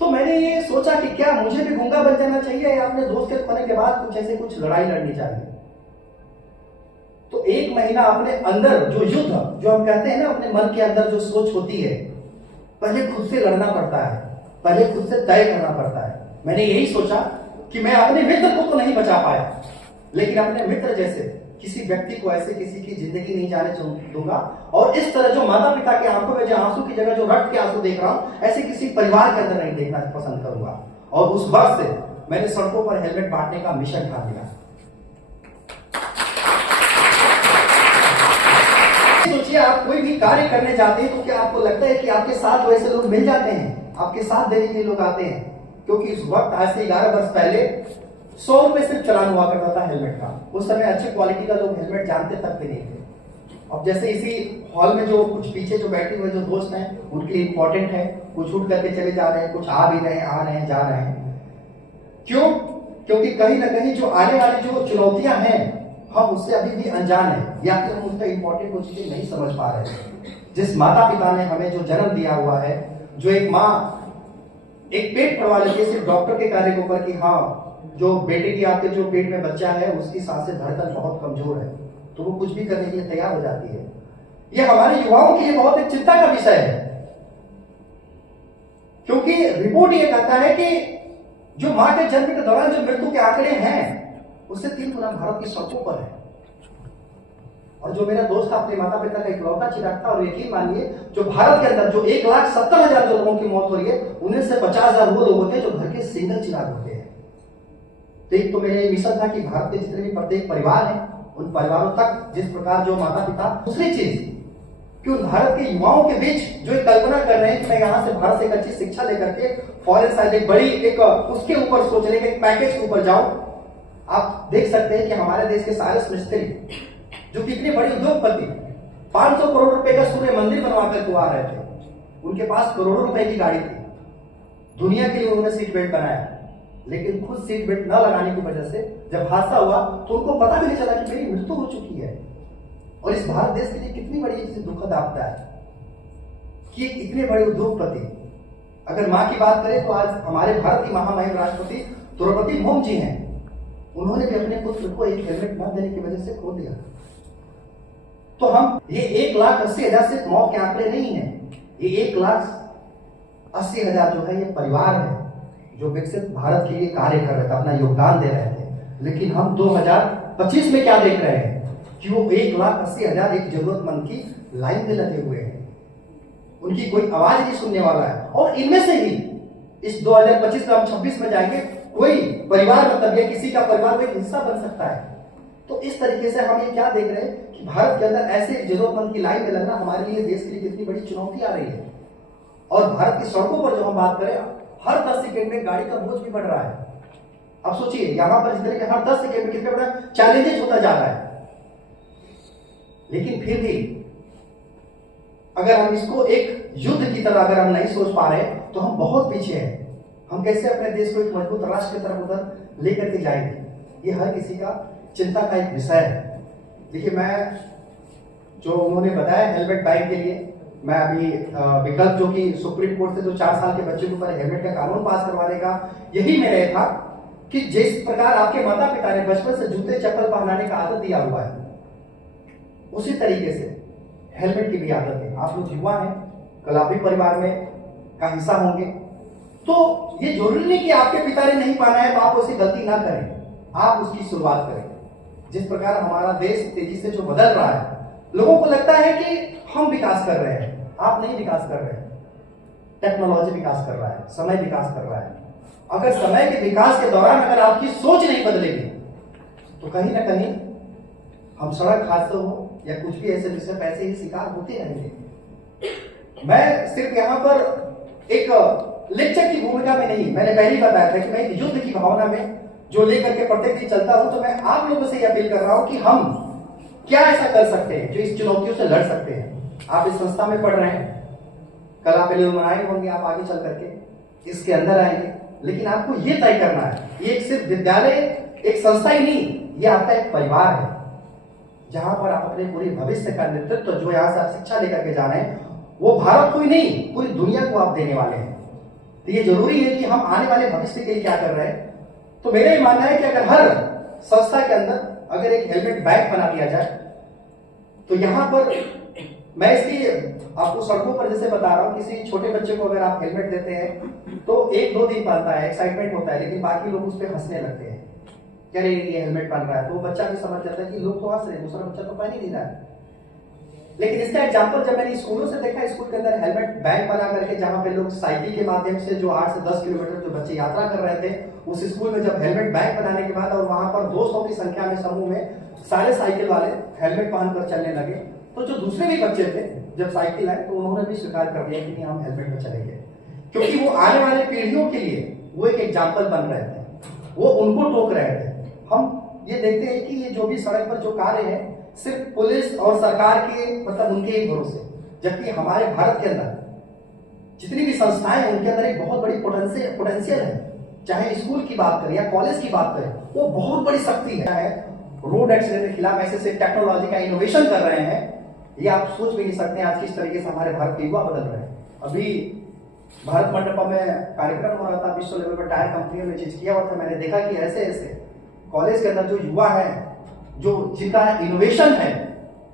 तो मैंने ये सोचा कि क्या मुझे भी गूंगा बन जाना चाहिए या अपने दोस्त के खोने के बाद कुछ लड़ाई लड़नी चाहिए। तो 1 महीना अपने अंदर जो युद्ध, जो हम कहते हैं ना, अपने मन के अंदर जो सोच होती है, पहले खुद से लड़ना पड़ता है, पहले खुद से तय करना पड़ता है। मैंने यही सोचा कि मैं अपने मित्र को तो नहीं बचा पाया, लेकिन अपने मित्र जैसे किसी व्यक्ति को ऐसे किसी की जिंदगी नहीं जाने दूंगा। और इस तरह जो माता पिता की आंखों में जो आंसू की जगह जो रक्त के आंसू देख रहा हूं, ऐसे किसी परिवार के अंदर नहीं देखना पसंद करूंगा। और उस वर्ष से मैंने सड़कों पर हेलमेट बांटने का मिशन ठान लिया। सोचिए, आप कोई भी कार्य करने जाते हैं तो क्या आपको लगता है कि आपके साथ वैसे लोग मिल जाते हैं, आपके साथ देने के लिए लोग आते हैं? क्योंकि इस वक्त आज से 11 वर्ष पहले 100 रुपए सिर्फ चलान हुआ करता था हेलमेट का। उस समय अच्छी क्वालिटी का लोग हेलमेट जानते तक भी नहीं थे। अब जैसे इसी हॉल में जो कुछ पीछे जो बैठे हुए जो दोस्त हैं, उनके लिए इंपॉर्टेंट है, कुछ उठ करके चले जा रहे हैं, कुछ आ भी रहे हैं, आ रहे हैं, जा रहे हैं। क्यों? क्योंकि कहीं ना कहीं जो आने वाली जो चुनौतियां हैं, हम उससे अभी भी अनजान है, या फिर हम उसका इंपॉर्टेंट वो चीजें नहीं समझ पा रहे हैं। जिस माता पिता ने हमें जो जन्म दिया हुआ है, जो एक माँ एक पेट पड़वा लेती है सिर्फ डॉक्टर के कार्य के ऊपर कि हाँ, जो बेटे की आपके जो पेट में बच्चा है उसकी सांसें धड़कन बहुत कमजोर है, तो वो कुछ भी करने के लिए तैयार हो जाती है। ये हमारे युवाओं के लिए बहुत एक चिंता का विषय है, क्योंकि रिपोर्ट ये कहता है कि जो मां के जन्म के दौरान जो मृत्यु के आंकड़े हैं, उससे 3 गुना भारत की सड़कों पर है। और जो मेरा दोस्त था, अपने माता पिता का इकलौता चिराग था, और यकीन मानिए, जो भारत के अंदर जो 1,70,000 जो लोगों की मौत हो रही है, उनमें से 50,000 वो लोग होते हैं जो घर के सिंगल चिराग होते हैं। तो एक तो मेरा ये मिशन था कि भारत के जितने भी प्रत्येक परिवार हैं, उन परिवारों तक जिस प्रकार जो माता पिता, दूसरी चीज कि उन भारत के युवाओं के बीच जो एक कल्पना कर रहे हैं कि मैं यहाँ से भारत से एक अच्छी शिक्षा लेकर के फॉरेन साइड एक बड़ी एक उसके ऊपर सोचने के एक पैकेज के ऊपर जाऊं। आप देख सकते हैं कि हमारे देश के सारे मिस्त्री जो कि इतने बड़े उद्योगपति 500 करोड़ रुपए का सूर्य मंदिर बनवा कर आ रहे थे, उनके पास करोड़ों रुपए की गाड़ी थी, दुनिया के लिए उन्होंने सीट बेल्ट बनाया, लेकिन खुद सीट बेल्ट न लगाने की वजह से जब हादसा हुआ तो उनको पता भी नहीं चला कि मेरी मृत्यु हो चुकी है। और इस भारत देश के लिए कितनी बड़ी दुखद आपदा है कि इतने बड़े उद्योगपति, अगर मां की बात करें तो आज हमारे भारत की महामहिम राष्ट्रपति द्रौपदी मुर्मू जी हैं, उन्होंने भी अपने पुत्र को एक हेलमेट न देने की वजह से खो दिया। तो हम ये 1,80,000 सिर्फ मौत के आंकड़े नहीं है, ये 1,80,000 जो है ये परिवार है जो विकसित भारत के लिए कार्य कर रहे थे, अपना योगदान दे रहे थे। लेकिन हम 2025 में क्या देख रहे हैं कि वो 1,80,000 एक जरूरतमंद की लाइन में लगे हुए हैं, उनकी कोई आवाज नहीं सुनने वाला है। और इनमें से ही इस 2025 में हम 26 में जाएंगे, कोई परिवार मतलब या किसी का परिवार में हिस्सा बन सकता है। तो इस तरीके से हम ये क्या देख रहे हैं कि भारत के अंदर ऐसे जरूरतमंद की लाइन में लगना हमारे लिए देश के लिए कितनी बड़ी चुनौती आ रही है। और भारत की सड़कों पर जो हम बात करें, हर 10 सेकेंड में गाड़ी का बोझ भी बढ़ रहा है। अब सोचिए, यहां पर इस तरीके हर 10 सेकेंड में कितना बड़ा चैलेंजेस होता जा रहा है। लेकिन फिर भी अगर हम इसको एक युद्ध की तरह अगर हम नहीं सोच पा रहे तो हम बहुत पीछे हैं। हम कैसे अपने देश को एक मजबूत राष्ट्र की तरफ उधर लेकर के जाएंगे, ये हर किसी का चिंता का एक विषय है। देखिए, मैं जो उन्होंने बताया हेलमेट बैन के लिए, मैं अभी विकल्प जो कि सुप्रीम कोर्ट से जो 4 साल के बच्चे के ऊपर हेलमेट का कानून पास करवाने का यही मेरा था कि जिस प्रकार आपके माता पिता ने बचपन से जूते चप्पल पहनाने का आदत दिया हुआ है, उसी तरीके से हेलमेट की भी आदत है। आप लोग युवा हैं, कल आप भी परिवार में का हिस्सा होंगे, तो ये जरूरी नहीं कि आपके पिता ने नहीं पहना है तो आप उसे गलती ना करें, आप उसकी शुरुआत करें। जिस प्रकार हमारा देश तेजी से जो बदल रहा है, लोगों को लगता है कि हम विकास कर रहे हैं, आप नहीं विकास कर रहे हैं। टेक्नोलॉजी विकास कर रहा है, समय विकास कर रहा है। अगर समय के विकास के दौरान अगर आपकी सोच नहीं बदलेगी तो कहीं ना कहीं हम सड़क हादसों हो या कुछ भी ऐसे विषय पैसे ही शिकार होते रहेंगे। मैं सिर्फ यहाँ पर एक लेक्चर की भूमिका में नहीं, मैंने पहली बार बताया था कि मैं एक युद्ध की भावना में जो लेकर के प्रत्येक दिन चलता हूं, तो मैं आप लोगों से यह अपील कर रहा हूं कि हम क्या ऐसा कर सकते हैं जो इस चुनौतियों से लड़ सकते हैं। आप इस संस्था में पढ़ रहे हैं, कल आप एलुमनाई होंगे, आप आगे चल करके इसके अंदर आएंगे, लेकिन आपको ये तय करना है, ये एक सिर्फ विद्यालय एक संस्था ही नहीं, ये आपका एक परिवार है जहां पर आप अपने पूरे भविष्य का नेतृत्व जो यहाँ से आप शिक्षा लेकर के जा रहे हैं वो भारत को ही नहीं पूरी दुनिया को आप देने वाले हैं। तो ये जरूरी है कि हम आने वाले भविष्य के लिए क्या कर रहे हैं। तो मेरा ये मानना है कि अगर हर संस्था के अंदर अगर एक हेलमेट बैग बना दिया जाए तो यहाँ पर मैं इसकी आपको सड़कों पर जैसे बता रहा हूँ, किसी छोटे बच्चे को अगर आप हेलमेट देते हैं तो 1-2 दिन पहनता है, एक्साइटमेंट होता है, लेकिन बाकी लोग उस पर हंसने लगते हैं, क्या रे ये हेलमेट पहन रहा है, तो वो बच्चा भी समझ जाता है कि लोग तो हंस रहे हैं, दूसरा बच्चा तो पहन ही नहीं रहा है। लेकिन इसका एग्जाम्पल जब मैंने स्कूलों से देखा, स्कूल के अंदर हेलमेट बैग बना करके जहां पे लोग साइकिल के माध्यम से जो 8 से 10 किलोमीटर जो बच्चे यात्रा कर रहे थे, उस स्कूल में जब हेलमेट बैग बनाने के बाद और वहां पर 200 की संख्या में समूह में सारे साइकिल वाले हेलमेट पहनकर चलने लगे, तो जो दूसरे भी बच्चे थे जब साइकिल आए तो उन्होंने भी स्वीकार कर दिया कि नहीं हम हेलमेट में चलेंगे, क्योंकि वो आने वाले पीढ़ियों के लिए वो एक एग्जाम्पल बन रहे थे, वो उनको टोक रहे थे। हम ये देखते हैं कि ये जो भी सड़क पर जो कार्य है सिर्फ पुलिस और सरकार के मतलब उनके ही भरोसे, जबकि हमारे भारत के अंदर जितनी भी संस्थाएं हैं उनके अंदर एक बहुत बड़ी पोटेंशियल है। चाहे स्कूल की बात करें या कॉलेज की बात करें, वो बहुत बड़ी शक्ति है। रोड एक्सीडेंट के खिलाफ ऐसे टेक्नोलॉजी का इनोवेशन कर रहे हैं, ये आप सोच भी नहीं सकते आज किस तरीके से हमारे भारत के युवा बदल रहे हैं। अभी भारत मंडपम में कार्यक्रम हो रहा था, विश्व लेवल पर टायर कंपनियों ने चीज किया हुआ था, मैंने देखा कि ऐसे ऐसे कॉलेज के अंदर जो युवा है, जो जिनका इनोवेशन है,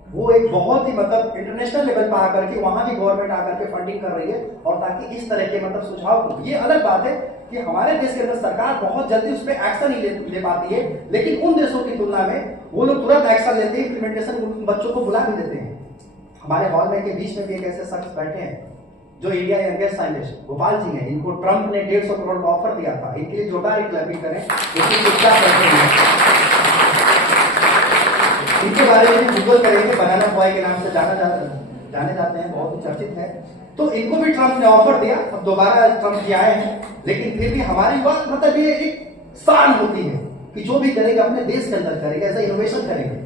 वो एक बहुत ही मतलब इंटरनेशनल लेवल पर आकर के वहां भी गवर्नमेंट आकर के फंडिंग कर रही है, और ताकि इस तरह के मतलब सुझाव, ये अलग बात है कि हमारे देश के अंदर सरकार बहुत जल्दी उस पर एक्शन नहीं ले पाती है, लेकिन उन देशों की तुलना में वो लोग तुरंत एक्शन लेते हैं, इम्प्लीमेंटेशन बच्चों को बुला भी देते हैं। हमारे हॉल में के बीच में भी एक ऐसे शख्स बैठे हैं जो India youngest scientist Gopal ji हैं, इनको ट्रंप ने 150 करोड़ का ऑफर दिया था, इनके लिए जोरदार एक क्लैपिंग करें। क्या करते हैं इनके बारे में गूगल करेंगे, बनाना बॉय के नाम से जाने जाते हैं, बहुत ही चर्चित है। तो इनको भी ट्रंप ने ऑफर दिया, अब दोबारा ट्रंप जी आए हैं, लेकिन फिर भी हमारी बात मतलब ये एक शान होती है कि जो भी करेगा अपने देश के अंदर करेगा, ऐसा इनोवेशन करेंगे।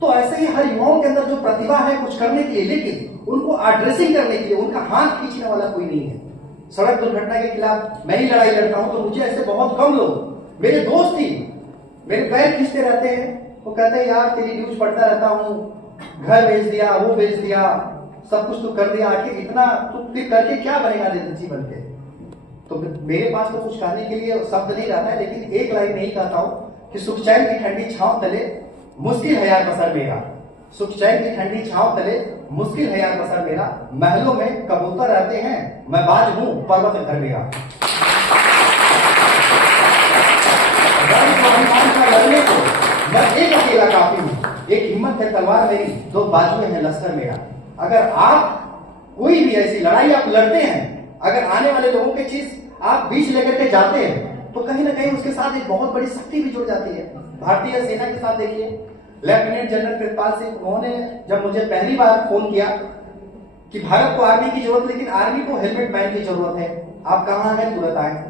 तो ऐसे ही हर युवाओं के अंदर जो प्रतिभा है कुछ करने के लिए, लेकिन उनको एड्रेसिंग करने के लिए उनका हाथ खींचने वाला कोई नहीं है। सड़क दुर्घटना के खिलाफ मैं ही लड़ाई लड़ता हूं, तो मुझे ऐसे बहुत कम लोग, मेरे दोस्त ही मेरे पैर खींचते रहते हैं, वो कहते हैं यार तेरी न्यूज पढ़ता रहता हूँ, घर बेच दिया, वो बेच दिया, सब कुछ तो कर दिया, आखिर इतना तो फिर करके क्या बनेगा जीवन के। तो मेरे पास तो कुछ कहने के लिए शब्द नहीं रहता है, लेकिन एक लाइन में ही कहता हूँ कि सुख चैन की ठंडी छांव तले मुश्किल है यार बसर मेरा, सुख चैन की ठंडी छांव तले मुश्किल है यार बसर मेरा, महलों में कबूतर रहते हैं, मैं बाज हूं पर्वत घर मेरा। लड़ने को मैं एक अकेला काफी हूं, एक हिम्मत है तलवार मेरी, 2 बाजुएं हैं लश्कर मेरा। अगर आप कोई भी ऐसी लड़ाई आप लड़ते हैं, अगर आने वाले लोगों की चीज आप बीच लेकर के जाते हैं, तो कहीं ना कहीं उसके साथ एक बहुत बड़ी शक्ति भी जुड़ जाती है। भारतीय सेना के साथ देखिए, लेफ्टिनेंट जनरल कृपाल सिंह, उन्होंने जब मुझे पहली बार फोन किया कि भारत को आर्मी की जरूरत, लेकिन आर्मी को हेलमेट बैन की जरूरत है, आप कहां हैं तुरंत आए।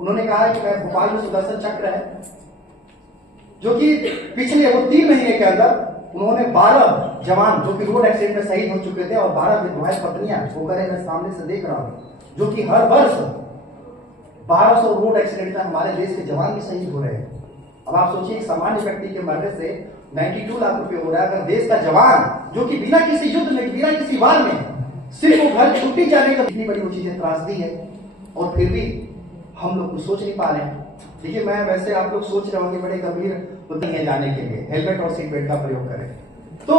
उन्होंने कहा कि मैं भोपाल में सुदर्शन चक्र है, जो कि पिछले वो 3 महीने के अंदर उन्होंने 12 जवान जो कि रोड एक्सीडेंट में शहीद हो चुके थे, और 12 विधवाएं पत्नियां होकर मैं सामने से देख रहा हूं, जो कि हर वर्ष 1200 रोड एक्सीडेंट में हमारे देश के जवान भी शहीद हो रहे हैं। अब आप सोचिए सामान्य व्यक्ति के मरने से 92 लाख रुपए हो रहा है, अगर देश का जवान जो कि बिना किसी युद्ध में, बिना किसी वार में, सिर्फ वो घर छुट्टी जाने का, इतनी बड़ी वो चीजें त्रासदी है, और फिर भी हम लोग कुछ सोच नहीं पा रहे हैं। देखिए, मैं वैसे आप लोग सोच रहे होंगे बड़े गंभीर मुद्दे हैं जाने के लिए, हेलमेट और सीट बेल्ट का प्रयोग करें। तो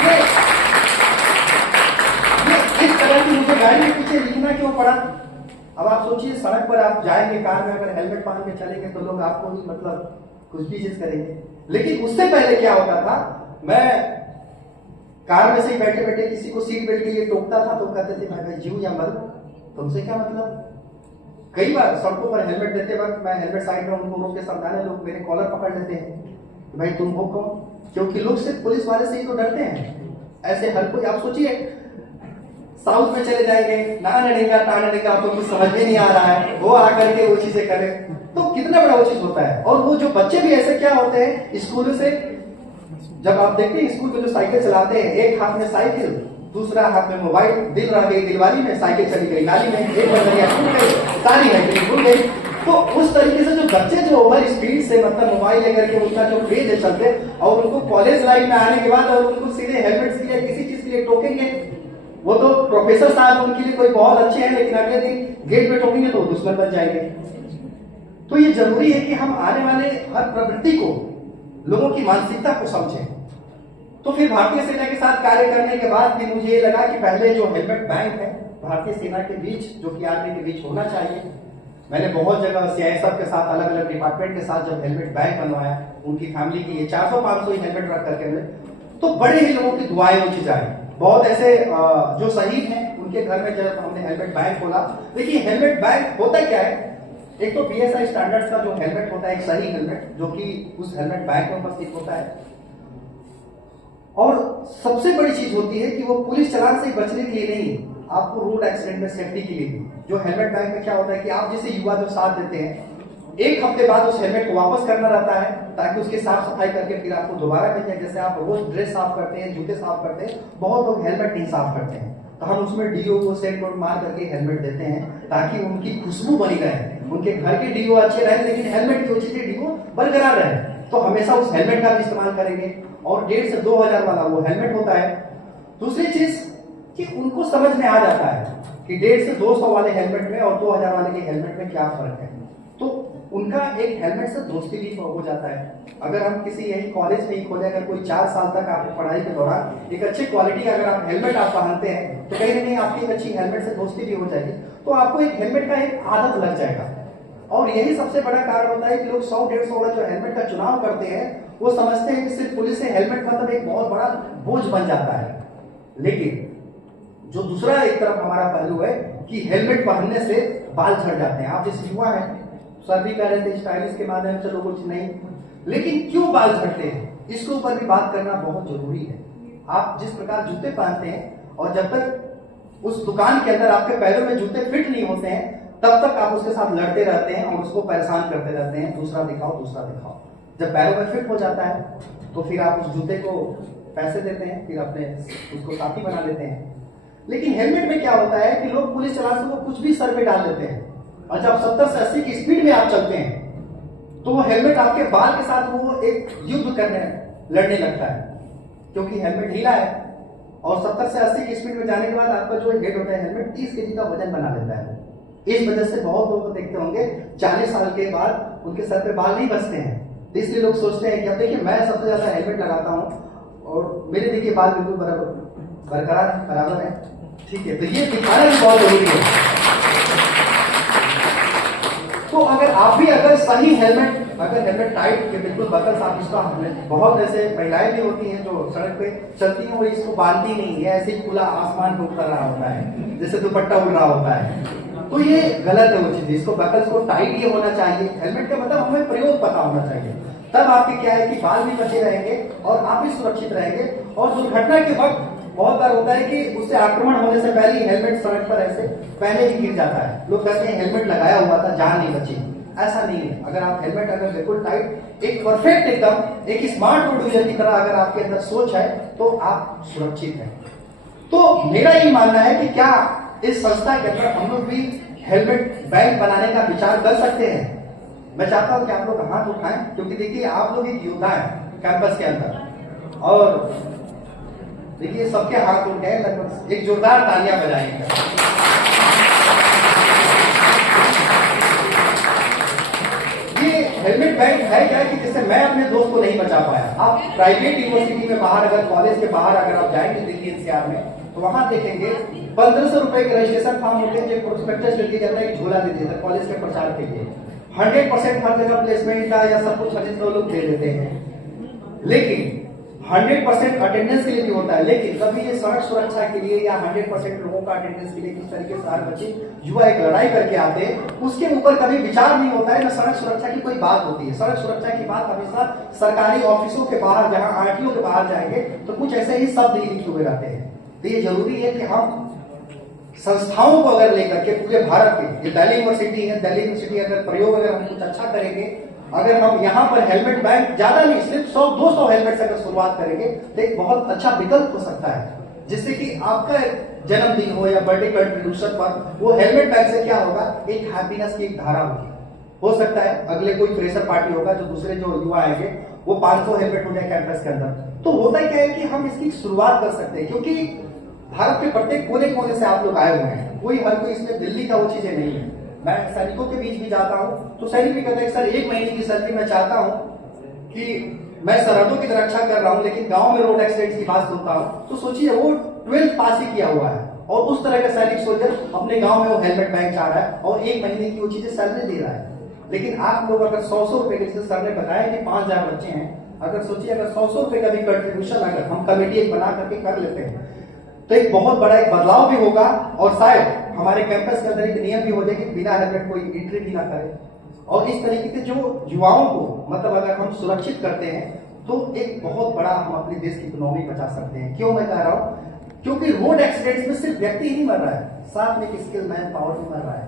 ये इस तरह की मुझे गाड़ी के पीछे लिखना क्यों पड़ा। अब आप सोचिए, सड़क पर आप जाएंगे कार में, अगर हेलमेट पहन के चलेंगे तो लोग आपको मतलब कुछ भी चीज करेंगे, लेकिन उससे पहले क्या होता था, मैं कार में से ही बैठे बैठे किसी को सीट बेल्ट के लिए टोकता था तो कहते थे भाई जीव या मर, तुमसे क्या मतलब। कई बार सड़कों पर हेलमेट देते वक्त मैं हेलमेट साइड में उनको रोक के समझाने, लोग मेरे कॉलर पकड़ लेते हैं कि भाई तुम हो कौन, क्योंकि लोग सिर्फ पुलिस वाले से ही तो डरते हैं। ऐसे हर कोई, आप सोचिए साउथ में चले जाएंगे, ना नड़ेगा टाने देगा, तो कुछ समझ में नहीं आ रहा है, वो आकर के वो चीजें करे तो कितना बड़ा वो चीज होता है। और वो जो बच्चे भी ऐसे क्या होते हैं स्कूलों से, जब आप देखते हैं स्कूल में जो साइकिल चलाते हैं, एक हाथ में साइकिल दूसरा हाथ में मोबाइल, दिल रह गई दिलवाली में, साइकिल चली गई नाली में, एक बंदरिया टूट गई, सारी साइकिल भूल गई। तो उस तरीके से जो बच्चे जो ओवर स्पीड से मतलब मोबाइल लेकर के उनका जो क्रेज है चलते, और उनको कॉलेज लाइफ में आने के बाद और उनको सीधे हेलमेट के लिए किसी चीज के लिए टोकेंगे, वो तो प्रोफेसर साहब उनके लिए कोई बहुत अच्छे हैं, लेकिन अगले दिन गेट पे टोकेंगे तो दुश्मन बन जाएंगे। तो ये जरूरी है कि हम आने वाले हर प्रवृत्ति को, लोगों की मानसिकता को समझें। तो फिर भारतीय सेना के साथ कार्य करने के बाद भी मुझे ये लगा कि पहले जो हेलमेट बैंक है भारतीय सेना के बीच, जो कि आर्मी के बीच होना चाहिए। मैंने बहुत जगह सीआईएसएफ के साथ, अलग अलग डिपार्टमेंट के साथ जब हेलमेट बैंक बनवाया, उनकी फैमिली के लिए 400-500 ही हेलमेट रख करके मिले, तो बड़े ही लोगों की दुआएं वो चीज आई। बहुत ऐसे जो शहीद हैं उनके घर में जब हमने हेलमेट बैंक खोला। देखिए हेलमेट बैंक होता क्या है, एक तो बीएसआई स्टैंडर्ड्स का जो हेलमेट होता है, एक सही हेलमेट जो कि उस हेलमेट बैंक में उपस्थित होता है। और सबसे बड़ी चीज होती है कि वो पुलिस चालान से बचने के लिए नहीं, आपको रोड एक्सीडेंट में सेफ्टी के लिए भी। जो हेलमेट बैंक में क्या होता है कि आप जैसे युवा जो साथ देते हैं, एक हफ्ते बाद उस हेलमेट को वापस करना रहता है ताकि उसकी साफ सफाई करके फिर आपको दोबारा मिल जाए। जैसे आप रोज ड्रेस साफ करते हैं, जूते साफ करते हैं, बहुत लोग हेलमेट नहीं साफ करते हैं, तो हम उसमें डीओ सेंट नोट मार करके हेलमेट देते हैं ताकि उनकी खुशबू बनी रहे, उनके घर के डीओ अच्छे रहे, लेकिन हेलमेट की वो चीजें डीओ बरकरार रहे। तो हमेशा उस हेलमेट का भी इस्तेमाल करेंगे। और 1,500 से 2,000 वाला वो हेलमेट होता है। दूसरी चीज कि उनको समझ में आ जाता है कि 1,500 से 200 वाले हेलमेट में और 2,000 वाले के हेलमेट में क्या फर्क है। तो उनका एक हेलमेट से दोस्ती भी हो जाता है। अगर हम किसी यही कॉलेज में ही खोले, अगर कोई 4 साल तक आपको पढ़ाई के दौरान एक अच्छी क्वालिटी अगर आप हेलमेट आप पहनते हैं, तो कहीं ना कहीं आपकी एक अच्छी हेलमेट से दोस्ती भी हो जाएगी, तो आपको एक हेलमेट का एक आदत लग जाएगा। और यही सबसे बड़ा कारण होता है कि लोग 100-150 वाला जो हेलमेट का चुनाव करते हैं, वो समझते हैं कि सिर्फ पुलिस से हेलमेट मतलब एक बहुत बड़ा बोझ बन जाता है। लेकिन जो दूसरा एक तरफ हमारा पहलू है कि हेलमेट पहनने से बाल झड़ जाते हैं। आप जैसे युवा हैं, सर भी कह रहे थे स्टाइलिश के माध्यम चलो कुछ नहीं, लेकिन क्यों बाल झड़ते हैं इसके ऊपर भी बात करना बहुत जरूरी है। आप जिस प्रकार जूते पहनते हैं और जब तक उस दुकान के अंदर आपके पैरों में जूते फिट नहीं होते हैं, तब तक आप उसके साथ लड़ते रहते हैं और उसको परेशान करते रहते हैं, दूसरा दिखाओ दूसरा दिखाओ। जब पैरों में फिट हो जाता है तो फिर आप उस जूते को पैसे देते हैं, फिर अपने उसको साथी बना लेते हैं। लेकिन हेलमेट में क्या होता है कि लोग पुलिस चालान को कुछ भी सर पे डाल देते हैं, और जब 70 से 80 की स्पीड में आप चलते हैं तो वो हेलमेट आपके बाल के साथ वो एक युद्ध लड़ने लगता है, क्योंकि हेलमेट ढीला है। और 70 से 80 की स्पीड में जाने के बाद आपका जो हेड होता है हेलमेट 30 kg का वजन बना लेता है। इस वजह से बहुत लोग देखते होंगे 40 साल के बाद उनके सर पे बाल नहीं बचते हैं। इसलिए लोग सोचते हैं कि अब देखिए मैं सबसे ज्यादा हेलमेट लगाता हूं और मेरे देखिए बाल बिल्कुल बरकरार बराबर है, ठीक है। तो ये दिखाना भी बहुत जरूरी है। तो अगर आप भी अगर सही हेलमेट, अगर हेलमेट टाइट के बिल्कुल बकल्स आप इसका, बहुत ऐसे महिलाएं भी होती हैं जो सड़क पे चलती हैं और इसको बांधती नहीं है, ऐसे ही खुला आसमान को उतर रहा होता है, जैसे दुपट्टा उड़ रहा होता है। तो ये गलत है वो चीज। इसको बकल्स को टाइट ये होना चाहिए। हेलमेट का मतलब हमें प्रयोग पता होना चाहिए, तब आपके क्या है कि बाल भी बचे रहेंगे और आप भी सुरक्षित रहेंगे। और दुर्घटना के वक्त बहुत बार होता है कि उससे आक्रमण होने से पहले ही हेलमेट सड़क पर ऐसे पहले ही गिर जाता है। लोग कहते हैं हेलमेट लगाया हुआ था जान नहीं बची, ऐसा नहीं है। अगर आप हेलमेट अगर बिल्कुल टाइट, एक परफेक्ट एकदम एक स्मार्ट रोड यूजर की तरह अगर आपके अंदर सोच है तो आप सुरक्षित हैं। तो मेरा ये मानना है कि क्या इस संस्था के अंदर हम लोग भी हेलमेट बैंक बनाने का विचार कर सकते हैं। मैं चाहता हूं कि आप लोग हाथ उठाएं, क्योंकि देखिए आप लोग एक योद्धा है कैंपस के अंदर, और देखिए सबके हाथ उठ गए, लगभग एक जोरदार तालियां बजाएंगे। ये हेलमेट बैंक है क्या कि जिससे मैं अपने दोस्त को नहीं बचा पाया। आप प्राइवेट यूनिवर्सिटी में बाहर, अगर कॉलेज के बाहर अगर आप जाएंगे दिल्ली एनसीआर में, तो वहां देखेंगे 1500 रुपए के रजिस्ट्रेशन फॉर्म होते हैं, जो प्रोस्पेक्टस दे दिया जाता है, एक झोला दे दिया जाता है कॉलेज के प्रचार के लिए। 100% हर जगह प्लेसमेंट का या सब कुछ हर लोग दे देते हैं, लेकिन 100% अटेंडेंस के लिए भी होता है, लेकिन कभी ये सड़क सुरक्षा के लिए या 100% लोगों का अटेंडेंस के लिए किस तरीके से हर बच्चे युवा एक लड़ाई करके आते हैं, उसके ऊपर कभी विचार नहीं होता है। न सड़क सुरक्षा की कोई बात होती है। सड़क सुरक्षा की बात हमेशा सरकारी ऑफिसों के बाहर, जहां आरटीओ के बाहर जाएंगे तो कुछ ऐसे ही शब्द ही लिखे हुए रहते हैं। तो ये जरूरी है कि हम संस्थाओं को अगर लेकर के पूरे भारत के, ये दिल्ली यूनिवर्सिटी है, दिल्ली यूनिवर्सिटी अगर प्रयोग अगर हम कुछ अच्छा करेंगे, अगर हम यहाँ पर हेलमेट बैंक ज्यादा नहीं, सिर्फ 100-200 हेलमेट से अगर शुरुआत करेंगे तो एक बहुत अच्छा विकल्प हो सकता है, जिससे कि आपका जन्मदिन हो या बर्थडे कंट्रीब्यूशन पर वो हेलमेट बैग से क्या होगा, एक हैप्पीनेस की एक धारा होगी। हो सकता है अगले कोई फ्रेशर पार्टी होगा, जो दूसरे जो युवा आएंगे वो 500 हेलमेट हो जाए कैंपस के अंदर। तो होता क्या है कि हम इसकी शुरुआत कर सकते हैं, क्योंकि भारत के प्रत्येक कोने कोने से आप लोग आए हुए हैं। कोई हर कोई इसमें दिल्ली का वो चीजें नहीं है। मैं सैनिकों के बीच भी जाता हूँ तो सैनिक भी कहते हैं सर 1 महीने की सैलरी मैं चाहता हूँ कि मैं सरहदों की रक्षा कर रहा हूँ, लेकिन गांव में रोड एक्सीडेंट की बात सुनता हूँ तो सोचिए वो 12th पास ही किया हुआ है और उस तरह का सैनिक सोल्जर अपने गांव में वो हेलमेट बैंक चाह रहा है और 1 महीने की वो चीजें सैलरी दे रहा है। लेकिन आप लोग अगर 100 रुपए के, जैसे सर ने बताया कि 5000 बच्चे हैं, अगर सोचिए अगर 100 रुपए का भी कंट्रीब्यूशन अगर हम कमेटी एक बना करके कर लेते हैं तो एक बहुत बड़ा एक बदलाव भी होगा और शायद हमारे कैंपस के अंदर एक नियम भी हो जाए कि बिना हेलमेट कोई एंट्री भी ना करे। और इस तरीके से जो युवाओं को मतलब अगर हम सुरक्षित करते हैं तो एक बहुत बड़ा हम अपने देश की इकोनॉमी बचा सकते हैं। क्यों मैं कह रहा हूं, क्योंकि रोड एक्सीडेंट्स में सिर्फ व्यक्ति ही मर रहा है, साथ में एक स्किल मैन पावर भी मर रहा है।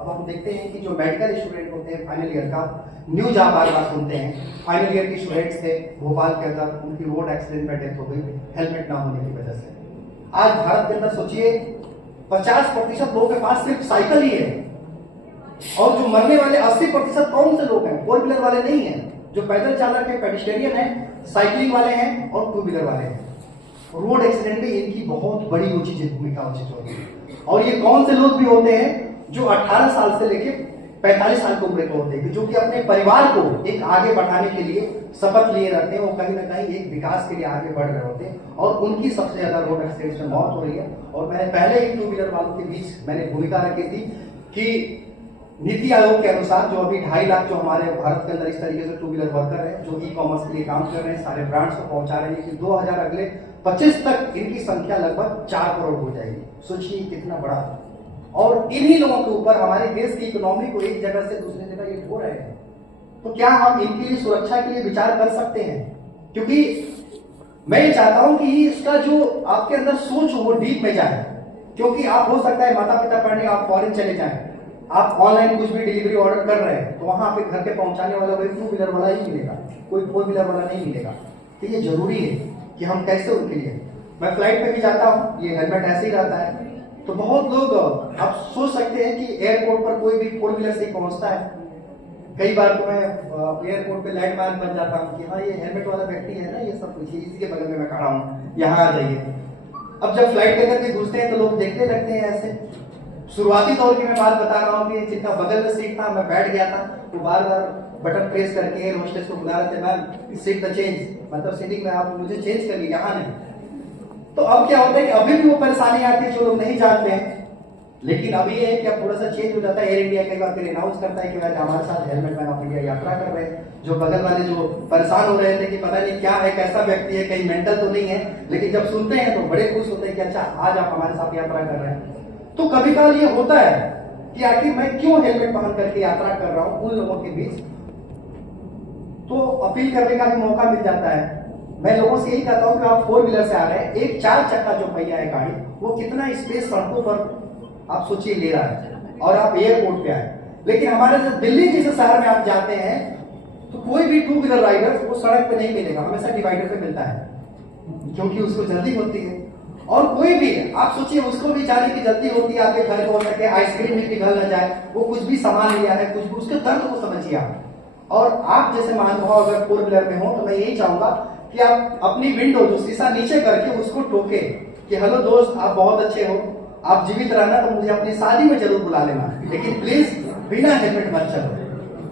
अब हम देखते हैं कि जो मेडिकल स्टूडेंट होते हैं फाइनल ईयर का, न्यूज आप बार बार सुनते हैं, फाइनल ईयर के स्टूडेंट्स थे भोपाल के अंदर, उनकी रोड एक्सीडेंट में डेथ हो गई हेलमेट ना होने की वजह से। आज भारत के अंदर सोचिए 50% लोगों के पास सिर्फ साइकिल ही है और जो मरने वाले 80% कौन से लोग हैं, 4 व्हीलर वाले नहीं है, जो पैदल चालक है, पेडिस्टेरियन है, साइकिलिंग वाले हैं और 2 व्हीलर वाले हैं। रोड एक्सीडेंट में इनकी बहुत बड़ी वो चीजें भूमिका उचित होती है। और ये कौन से लोग भी होते हैं जो 18 साल से लेकर 45 साल की उम्र के होते हैं, जो कि अपने परिवार को एक आगे बढ़ाने के लिए शपथ लिए रहते हैं, वो कहीं ना कहीं एक विकास के लिए आगे बढ़ रहे होते हैं और उनकी सबसे ज्यादा रोड एक्सीडेंट में मौत हो रही है। और मैंने पहले ही 2 व्हीलर वालों के बीच मैंने भूमिका रखी थी कि नीति आयोग के अनुसार जो अभी 2.5 लाख जो हमारे भारत के अंदर इस तरीके से 2 व्हीलर वर्कर है जो ई-कॉमर्स के लिए काम कर रहे हैं, सारे ब्रांड्स को पहुंचा रहे हैं कि 2025 तक इनकी संख्या लगभग 4 करोड़ हो जाएगी। सोचिए कितना बड़ा। और इन्हीं लोगों के ऊपर हमारे देश की इकोनॉमी को एक जगह से दूसरी जगह ये हो रहे हैं। तो क्या हम इनके लिए सुरक्षा के लिए विचार कर सकते हैं? क्योंकि मैं ये चाहता हूं कि इसका जो आपके अंदर सोच हो वो डीप में जाए, क्योंकि आप हो सकता है माता पिता पढ़ने आप फॉरेन चले जाएं, आप ऑनलाइन कुछ भी डिलीवरी ऑर्डर कर रहे हैं तो वहां पे घर के पहुंचाने वाला वही 2 व्हीलर वाला ही मिलेगा, कोई 4 व्हीलर वाला नहीं मिलेगा। तो ये जरूरी है कि हम कैसे उनके लिए, मैं फ्लाइट में भी जाता हूँ ये हेलमेट ऐसे ही रहता है। तो बहुत लोग आप सोच सकते हैं कि एयरपोर्ट पर कोई भी 4 व्हीलर से पहुंचता है, कई बार तो मैं एयरपोर्ट पे लैंडमार्क बन जाता हूँ कि हाँ ये हेलमेट वाला व्यक्ति है ना, ये सब कुछ इसी के बगल में मैं खड़ा हूँ, यहाँ आ जाइए। अब जब फ्लाइट के अंदर भी घुसते हैं तो लोग देखने लगते हैं ऐसे। शुरुआती तौर की मैं बात बता रहा हूँ कि जिनका बगल में सीट था मैं बैठ गया था, वो बार बार बटन प्रेस करके होस्टेस को बुला रहे थे, मैम सीट द चेंज, मतलब सीटिंग में आप मुझे चेंज करिए, यहाँ नहीं। तो अब क्या होता है कि अभी भी वो परेशानी आती है जो लोग नहीं जानते हैं। लेकिन अभी ये है कि अब थोड़ा सा चेंज हो जाता है। एयर इंडिया कई बार फिर अनाउंस करता है कि आज हमारे साथ हेलमेट मैन ऑफ इंडिया यात्रा कर रहे हैं। जो बगल वाले जो परेशान हो रहे थे कि पता नहीं क्या है, कैसा व्यक्ति है, कहीं मेंटल तो नहीं है, लेकिन जब सुनते हैं तो बड़े खुश होते हैं कि अच्छा आज आप हमारे साथ यात्रा कर रहे हैं। तो कभी कभार ये होता है कि आखिर मैं क्यों हेलमेट पहन करके यात्रा कर रहा हूं उन लोगों के बीच, तो अपील करने का भी मौका मिल जाता है। मैं लोगों से यही कहता हूं कि आप 4 व्हीलर से आ रहे हैं, एक 4 चक्का जो पहिया है गाड़ी, वो कितना स्पेस सड़कों पर आप सोचिए ले रहा है और आप एयरपोर्ट पे आए। लेकिन हमारे दिल्ली जैसे शहर में आप जाते हैं तो कोई भी 2 व्हीलर राइडर वो सड़क पे नहीं मिलेगा, हमेशा डिवाइडर पे मिलता है क्योंकि उसको जल्दी होती है। और कोई भी आप सोचिए उसको भी जाने की जल्दी होती है, आपके घर को हो सके आइसक्रीम भी पिघल न जाए, वो कुछ भी सामान लिया है, कुछ भी उसके दर्द को समझिए आप। और आप जैसे महानुभाव अगर 4 व्हीलर में हो तो मैं यही चाहूंगा कि आप अपनी विंडो जो शीशा नीचे करके उसको टोके कि हेलो दोस्त आप बहुत अच्छे हो, आप जीवित रहना तो मुझे अपनी शादी में जरूर बुला लेना, लेकिन प्लीज बिना हेलमेट मत चलो,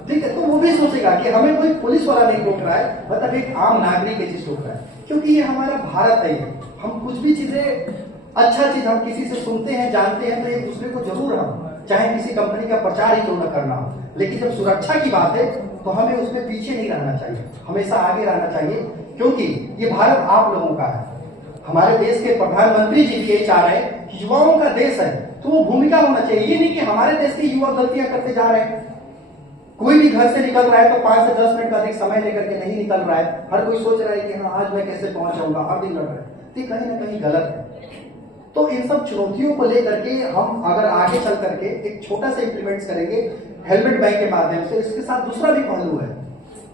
ठीक है। तो वो भी सोचेगा कि हमें कोई पुलिस वाला नहीं रोक रहा है, मतलब एक आम नागरिक चीज रोक रहा है, क्योंकि ये हमारा भारत है। हम कुछ भी चीजें अच्छा चीज हम किसी से सुनते हैं जानते हैं तो एक दूसरे को जरूर हम चाहे किसी कंपनी का प्रचार ही क्यों न करना हो, लेकिन जब सुरक्षा की बात है तो हमें उसमें पीछे नहीं रहना चाहिए, हमेशा आगे रहना चाहिए। क्योंकि ये भारत आप लोगों का है। हमारे देश के प्रधानमंत्री जी भी यही चाह रहे हैं कि युवाओं का देश है, तो वो भूमिका होना चाहिए। ये नहीं कि हमारे देश के युवा गलतियां करते जा रहे हैं। कोई भी घर से निकल रहा है तो 5 से 10 मिनट का अधिक समय लेकर के नहीं निकल रहा है। हर कोई सोच रहा है कि हाँ आज मैं कैसे पहुंच जाऊंगा, हर दिन लड़ रहा है, तो कहीं ना कहीं गलत है। तो इन सब चुनौतियों को लेकर के हम अगर आगे चल करके एक छोटा सा इंप्लीमेंट करेंगे हेलमेट बैग के माध्यम से, इसके साथ दूसरा भी पहलू है।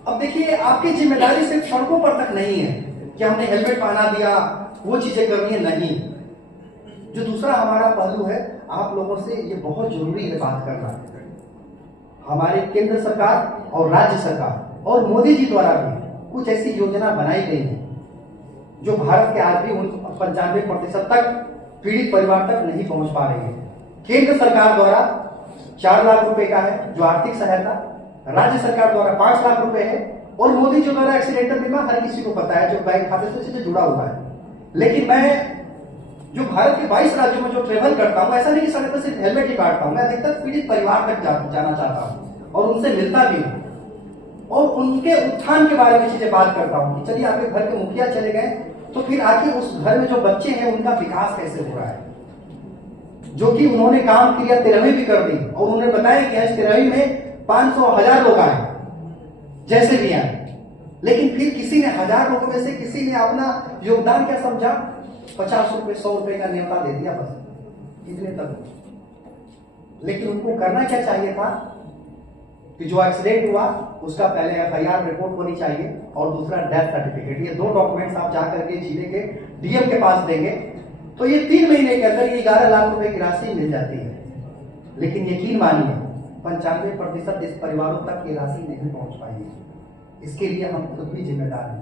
अब देखिए, आपकी जिम्मेदारी सिर्फ सड़कों पर तक नहीं है कि हमने हेलमेट पहना दिया, वो चीजें करनी है, नहीं। जो दूसरा हमारा पहलू है, आप लोगों से ये बहुत जरूरी है बात करना। हमारे केंद्र सरकार और राज्य सरकार और मोदी जी द्वारा भी कुछ ऐसी योजना बनाई गई है जो भारत के आज भी 95% तक पीड़ित परिवार तक नहीं पहुंच पा रही है। केंद्र सरकार द्वारा 4 लाख रुपए का है जो आर्थिक सहायता, राज्य सरकार द्वारा 5 लाख रुपए है, और मोदी जी द्वारा एक्सीडेंटल बीमा हर किसी को पता है जो बैंक खाते से सीधे जुड़ा हुआ है। लेकिन मैं जो भारत के 22 राज्यों में जो ट्रेवल करता हूं, ऐसा नहीं कि सड़क पर सिर्फ हेलमेट ही काटता हूं, मैं अधिकतर पीड़ित परिवार तक जाना चाहता हूं और उनसे मिलता भी हूं और उनके उत्थान के बारे में चीजें बात करता हूं कि चलिए आपके घर के मुखिया चले गए तो फिर आखिर उस घर में जो बच्चे हैं उनका विकास कैसे हो रहा है, जो कि उन्होंने काम किया 13वीं भी कर दी और उन्होंने बताया कि आज 13वीं में 500,000 लोग आए जैसे भी आए, लेकिन फिर किसी ने 1000 लोगों में से किसी ने अपना योगदान क्या समझा, 50 रुपए 100 रुपए का न्योता दे दिया, बस इतने तक। लेकिन उनको करना क्या चाहिए था कि जो एक्सीडेंट हुआ उसका पहले FIR रिपोर्ट होनी चाहिए और दूसरा डेथ सर्टिफिकेट। ये 2 डॉक्यूमेंट्स आप जाकर के जिले के DM के पास देंगे तो ये 3 महीने के अंदर ये 11 लाख रुपए की राशि मिल जाती है। लेकिन यकीन मानिए 95% इस परिवारों तक ये राशि नहीं पहुंच पाई है। इसके लिए हम खुद भी जिम्मेदार हैं,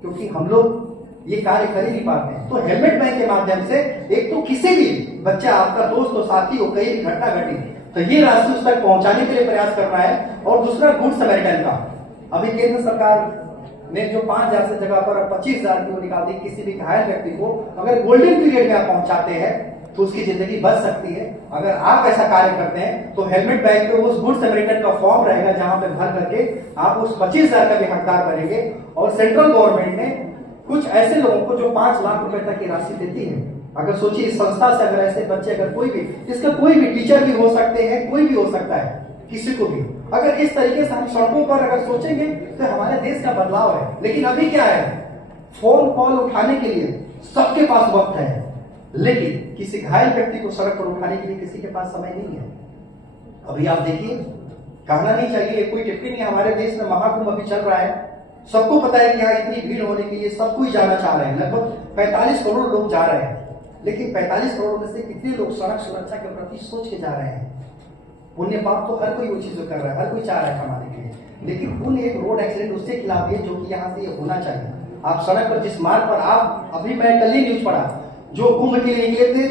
क्योंकि हम लोग ये कार्य कर ही नहीं पाते हैं। तो हेलमेट बैग के माध्यम से एक तो किसी भी बच्चा, आपका दोस्त और साथी हो, कहीं भी घटना घटी तो ये राशि उस तक पहुंचाने के लिए प्रयास करना है। और दूसरा गुड समैरिटन का, अभी केंद्र सरकार ने जो 5,000 से जगह पर 25,000 की वो निकाल दी, किसी भी घायल व्यक्ति को अगर गोल्डन पीरियड में आप पहुंचाते हैं तो उसकी जिंदगी बच सकती है। अगर आप ऐसा कार्य करते हैं तो हेलमेट बैग पे उस गुड समैरिटन का फॉर्म रहेगा जहां पे भर करके आप उस 25,000 का भी हकदार बनेंगे। और सेंट्रल गवर्नमेंट ने कुछ ऐसे लोगों को जो 5 लाख रुपए तक की राशि देती है, अगर सोचिए इस संस्था से अगर ऐसे बच्चे, अगर कोई भी, इसका कोई भी टीचर भी हो सकते हैं, कोई भी हो सकता है, किसी को भी, अगर इस तरीके से हम सड़कों पर अगर सोचेंगे तो हमारे देश का बदलाव है। लेकिन अभी क्या है, फोन कॉल उठाने के लिए सबके पास वक्त है, लेकिन किसी घायल व्यक्ति को सड़क पर उठाने के लिए किसी के पास समय नहीं है। अभी आप देखिए, कहना नहीं चाहिए, कोई टिप्पणी नहीं, हमारे देश में महाकुंभ अभी चल रहा है, सबको पता है कि यहाँ इतनी भीड़ होने के लिए सब कोई जाना चाह रहे हैं, लगभग 45 करोड़ लोग जा रहे हैं। लेकिन 45 करोड़ में से कितने लोग सड़क सुरक्षा के प्रति सोच के जा रहे हैं? पुण्य पाप तो हर कोई वो चीज कर रहा है, हर कोई चाह रहा है कमाने के लिए, लेकिन पुण्य एक रोड एक्सीडेंट उसके खिलाफ है जो कि यहाँ से ये होना चाहिए। आप सड़क पर जिस मार्ग पर आप, अभी मैं कल ही न्यूज पढ़ा, जो कुंभ के लिए निकले थे,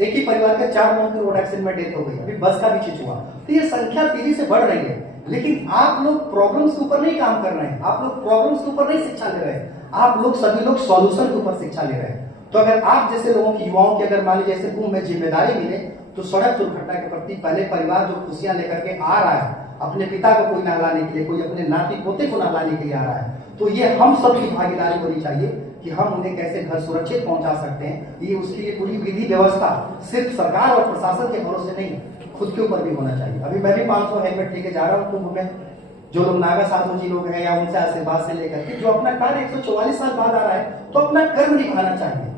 एक ही परिवार के 4 लोगों की रोड एक्सीडेंट में डेथ हो गई, अभी बस का भी चीज हुआ। तो ये संख्या तेजी से बढ़ रही है, लेकिन आप लोग प्रॉब्लम्स के ऊपर नहीं काम कर रहे हैं, आप लोग प्रॉब्लम्स के ऊपर नहीं शिक्षा ले रहे हैं, आप लोग सभी लोग सॉल्यूशन के ऊपर शिक्षा ले रहे हैं। तो अगर आप जैसे लोगों की, युवाओं की अगर मान लीजिए जैसे कुंभ में जिम्मेदारी मिले तो सड़क दुर्घटना के प्रति पहले परिवार जो खुशियां लेकर के आ रहा है, अपने पिता को कोई नहलाने के लिए, कोई अपने नाती पोते को नहलाने के लिए आ रहा है, तो ये हम सबकी भागीदारी होनी चाहिए कि हम उन्हें कैसे घर सुरक्षित पहुंचा सकते हैं। ये उसके लिए पूरी विधि व्यवस्था सिर्फ सरकार और प्रशासन के भरोसे नहीं, खुद के ऊपर भी होना चाहिए। अभी मैं भी 500 हेलमेट लेके जा रहा हूँ कुंभ में, जो लोग नागा साधु जी लोग हैं या उनसे आशीर्वाद से लेकर के, जो अपना कार्य 144 साल बाद आ रहा है तो अपना कर्म निभाना चाहिए।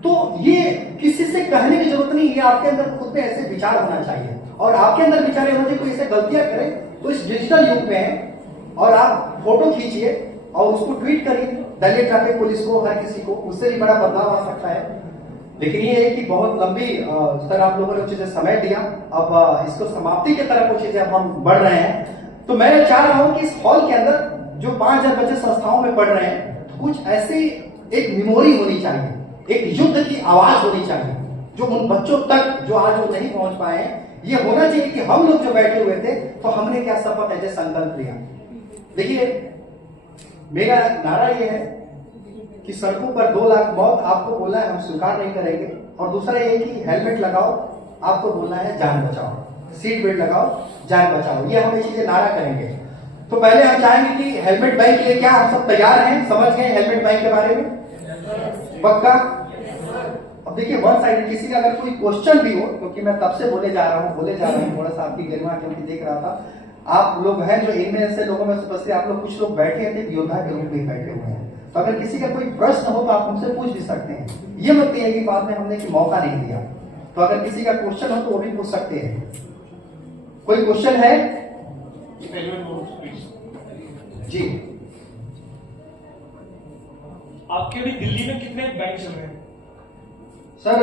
तो ये किसी से कहने की जरूरत नहीं, ये आपके अंदर खुद में ऐसे विचार होना चाहिए और आपके अंदर विचार होना चाहिए। कोई ऐसे गलतियां करे तो इस डिजिटल युग में, और आप फोटो खींचिए और उसको ट्वीट करिए, दिल्ली ट्रैफिक पुलिस को, हर किसी को, उससे भी बड़ा बदलाव आ सकता है। लेकिन ये है कि बहुत लंबी सर आप लोगों ने चीजें समय दिया, अब इसको समाप्ति की तरफ कुछ चीजें अब हम बढ़ रहे हैं। तो मैं चाह रहा हूं कि इस हॉल के अंदर जो 5,000 बच्चे संस्थाओं में पढ़ रहे हैं, तो कुछ ऐसी एक मेमोरी होनी चाहिए, एक युद्ध की आवाज होनी चाहिए जो उन बच्चों तक जो आज वो नहीं पहुंच पाए हैं। ये होना चाहिए कि हम लोग जो बैठे हुए थे तो हमने क्या शपथ ऐसे संकल्प लिया। देखिए, मेरा नारा ये है कि सड़कों पर 2 लाख मौत आपको बोलना है, हम स्वीकार नहीं करेंगे। और दूसरा ये कि हेलमेट लगाओ, आपको बोलना है जान बचाओ, सीट बेल्ट लगाओ, जान बचाओ, ये हम ये चीजें नारा करेंगे। तो पहले हम चाहेंगे कि हेलमेट बैन के लिए क्या हम सब तैयार हैं, समझ गए हेलमेट बैन के बारे में? पक्का? अब देखिए वन साइड, किसी का अगर कोई क्वेश्चन भी हो, क्योंकि मैं तब से बोले जा रहा हूँ थोड़ा सा आपकी गरिमा क्योंकि देख रहा था आप लोग हैं जो इनमें से लोगों में से बस आप लोग कुछ लोग बैठे थे योद्धा के रूप में बैठे हुए हैं, तो अगर किसी का कोई प्रश्न हो तो आप हमसे पूछ भी सकते हैं। ये मत कहिए कि बाद में हमने कि मौका नहीं दिया, तो अगर किसी का क्वेश्चन हो तो वो भी पूछ सकते हैं। कोई क्वेश्चन है जी? आपके अभी दिल्ली में कितने बैंक चल रहे हैं? सर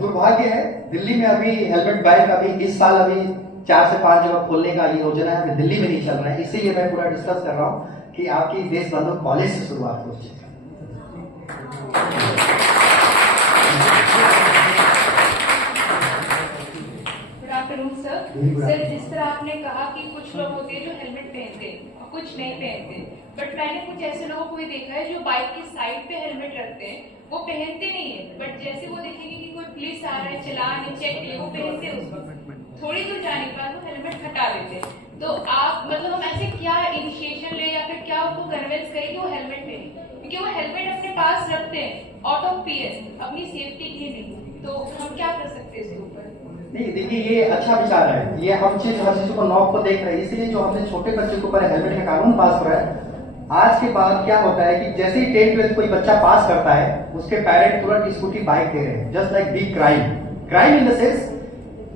दुर्भाग्य है, दिल्ली में अभी हेलमेट बैन अभी इस साल अभी 4 से 5 जगह खोलने का ये योजना है, अभी दिल्ली में नहीं चल रहा है। इसीलिए मैं पूरा डिस्कस कर रहा हूँ कि आपकी देशबंधु कॉलेज से शुरुआत हो जाए। Good afternoon sir. सर जिस तरह आपने कहा कि कुछ लोग होते हैं जो हेलमेट पहनते हैं और कुछ नहीं पहनते, बट मैंने कुछ ऐसे लोगों को भी देखा है जो बाइक की साइड पे हेलमेट रखते हैं, वो पहनते नहीं है, बट जैसे वो देखेंगे कि कोई पुलिस आ रहा है, चलान है, चेक है, वो पहनते हैं। उस वक्त थोड़ी दूर जाने के बाद वो हेलमेट हटा देते हैं। तो आप मतलब हम ऐसे क्या इनिशिएशन ले या फिर क्या उनको कन्विंस करें कि वो हेलमेट पहने, क्योंकि वो हेलमेट अपने पास रखते हैं आउट ऑफ फियर, अपनी सेफ्टी के लिए। तो हम क्या कर सकते हैं इसके ऊपर? नहीं देखिए ये अच्छा विचार है, ये हम चीज हर चीज को नॉब को देख रहे हैं, इसीलिए जो हमने छोटे बच्चे के ऊपर हेलमेट का कानून पास हो रहा है। आज के बाद क्या होता है कि जैसे ही 10th 12th कोई बच्चा पास करता है, उसके पेरेंट तुरंत स्कूटी बाइक दे रहे हैं, just like big crime in the sense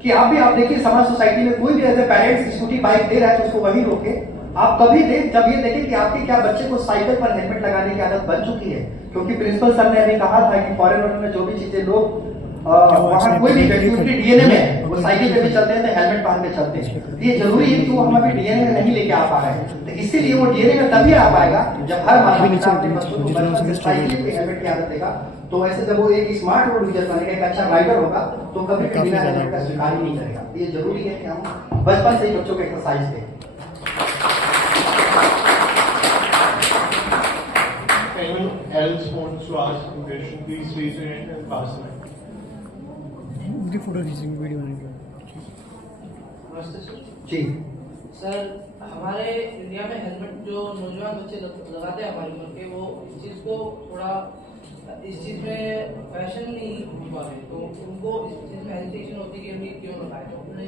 कि आप देखिए समाज सोसाइटी में कोई भी ऐसे पेरेंट्स स्कूटी बाइक दे रहा है तो उसको वही रोके। आप कभी देख जब ये देखें कि आपके क्या बच्चे को साइकिल पर हेलमेट लगाने की आदत बन चुकी है, क्योंकि प्रिंसिपल सर ने अभी कहा था कि फॉरेन में जो भी चीजें लोग वहाँ कोई भी व्यक्ति उनके डीएनए में वो साइकिल पे भी चलते हैं तो हेलमेट पहन के चलते हैं। ये जरूरी है कि वो हम अभी डीएनए में नहीं लेके आ पा रहे हैं, तो इसीलिए वो डीएनए में तभी आ पाएगा जब हर माता पिता अपने बच्चों को बचपन से साइकिल पे हेलमेट की आदत देगा। तो ऐसे जब वो एक स्मार्ट रोड यूजर बनेगा, एक अच्छा राइडर होगा, तो कभी भी बिना हेलमेट का शिकार ही नहीं करेगा। ये जरूरी है कि हम बचपन से ही बच्चों को एक्सरसाइज दें। Anyone else wants to ask a question? Please raise your hand and pass the mic. Photo खींचेंगे, वीडियो बनेगा। नमस्ते सर। जी सर, हमारे इंडिया में हेलमेट जो नौजवान बच्चे लगाते हैं हमारी उम्र के, वो इस चीज़ को थोड़ा इस चीज़ में फैशन नहीं हो पा रहे, तो उनको इस चीज़ में हेजिटेशन होती है कि हम ये क्यों लगाए। तो अपने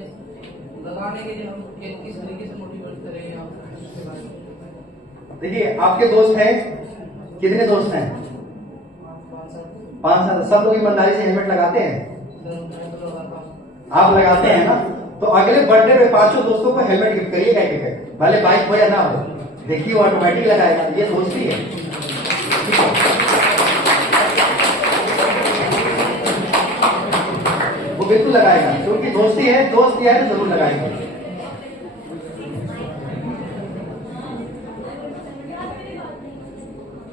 लगाने के लिए हम किस तरीके से मोटिवेट करेंगे आप उसके बारे में? देखिए आपके दोस्त हैं, कितने दोस्त हैं? 5 साल। सब लोग ईमानदारी से हेलमेट लगाते हैं? आप लगाते हैं ना, तो अगले बर्थडे में 5 दोस्तों को हेलमेट गिफ्ट करिएगा एक, भले बाइक हो या ना हो, देखिए वो ऑटोमेटिक लगाएगा। ये दोस्ती है। वो बिल्कुल लगाएगा, क्योंकि दोस्ती है, दोस्त दिया है तो जरूर लगाएगा।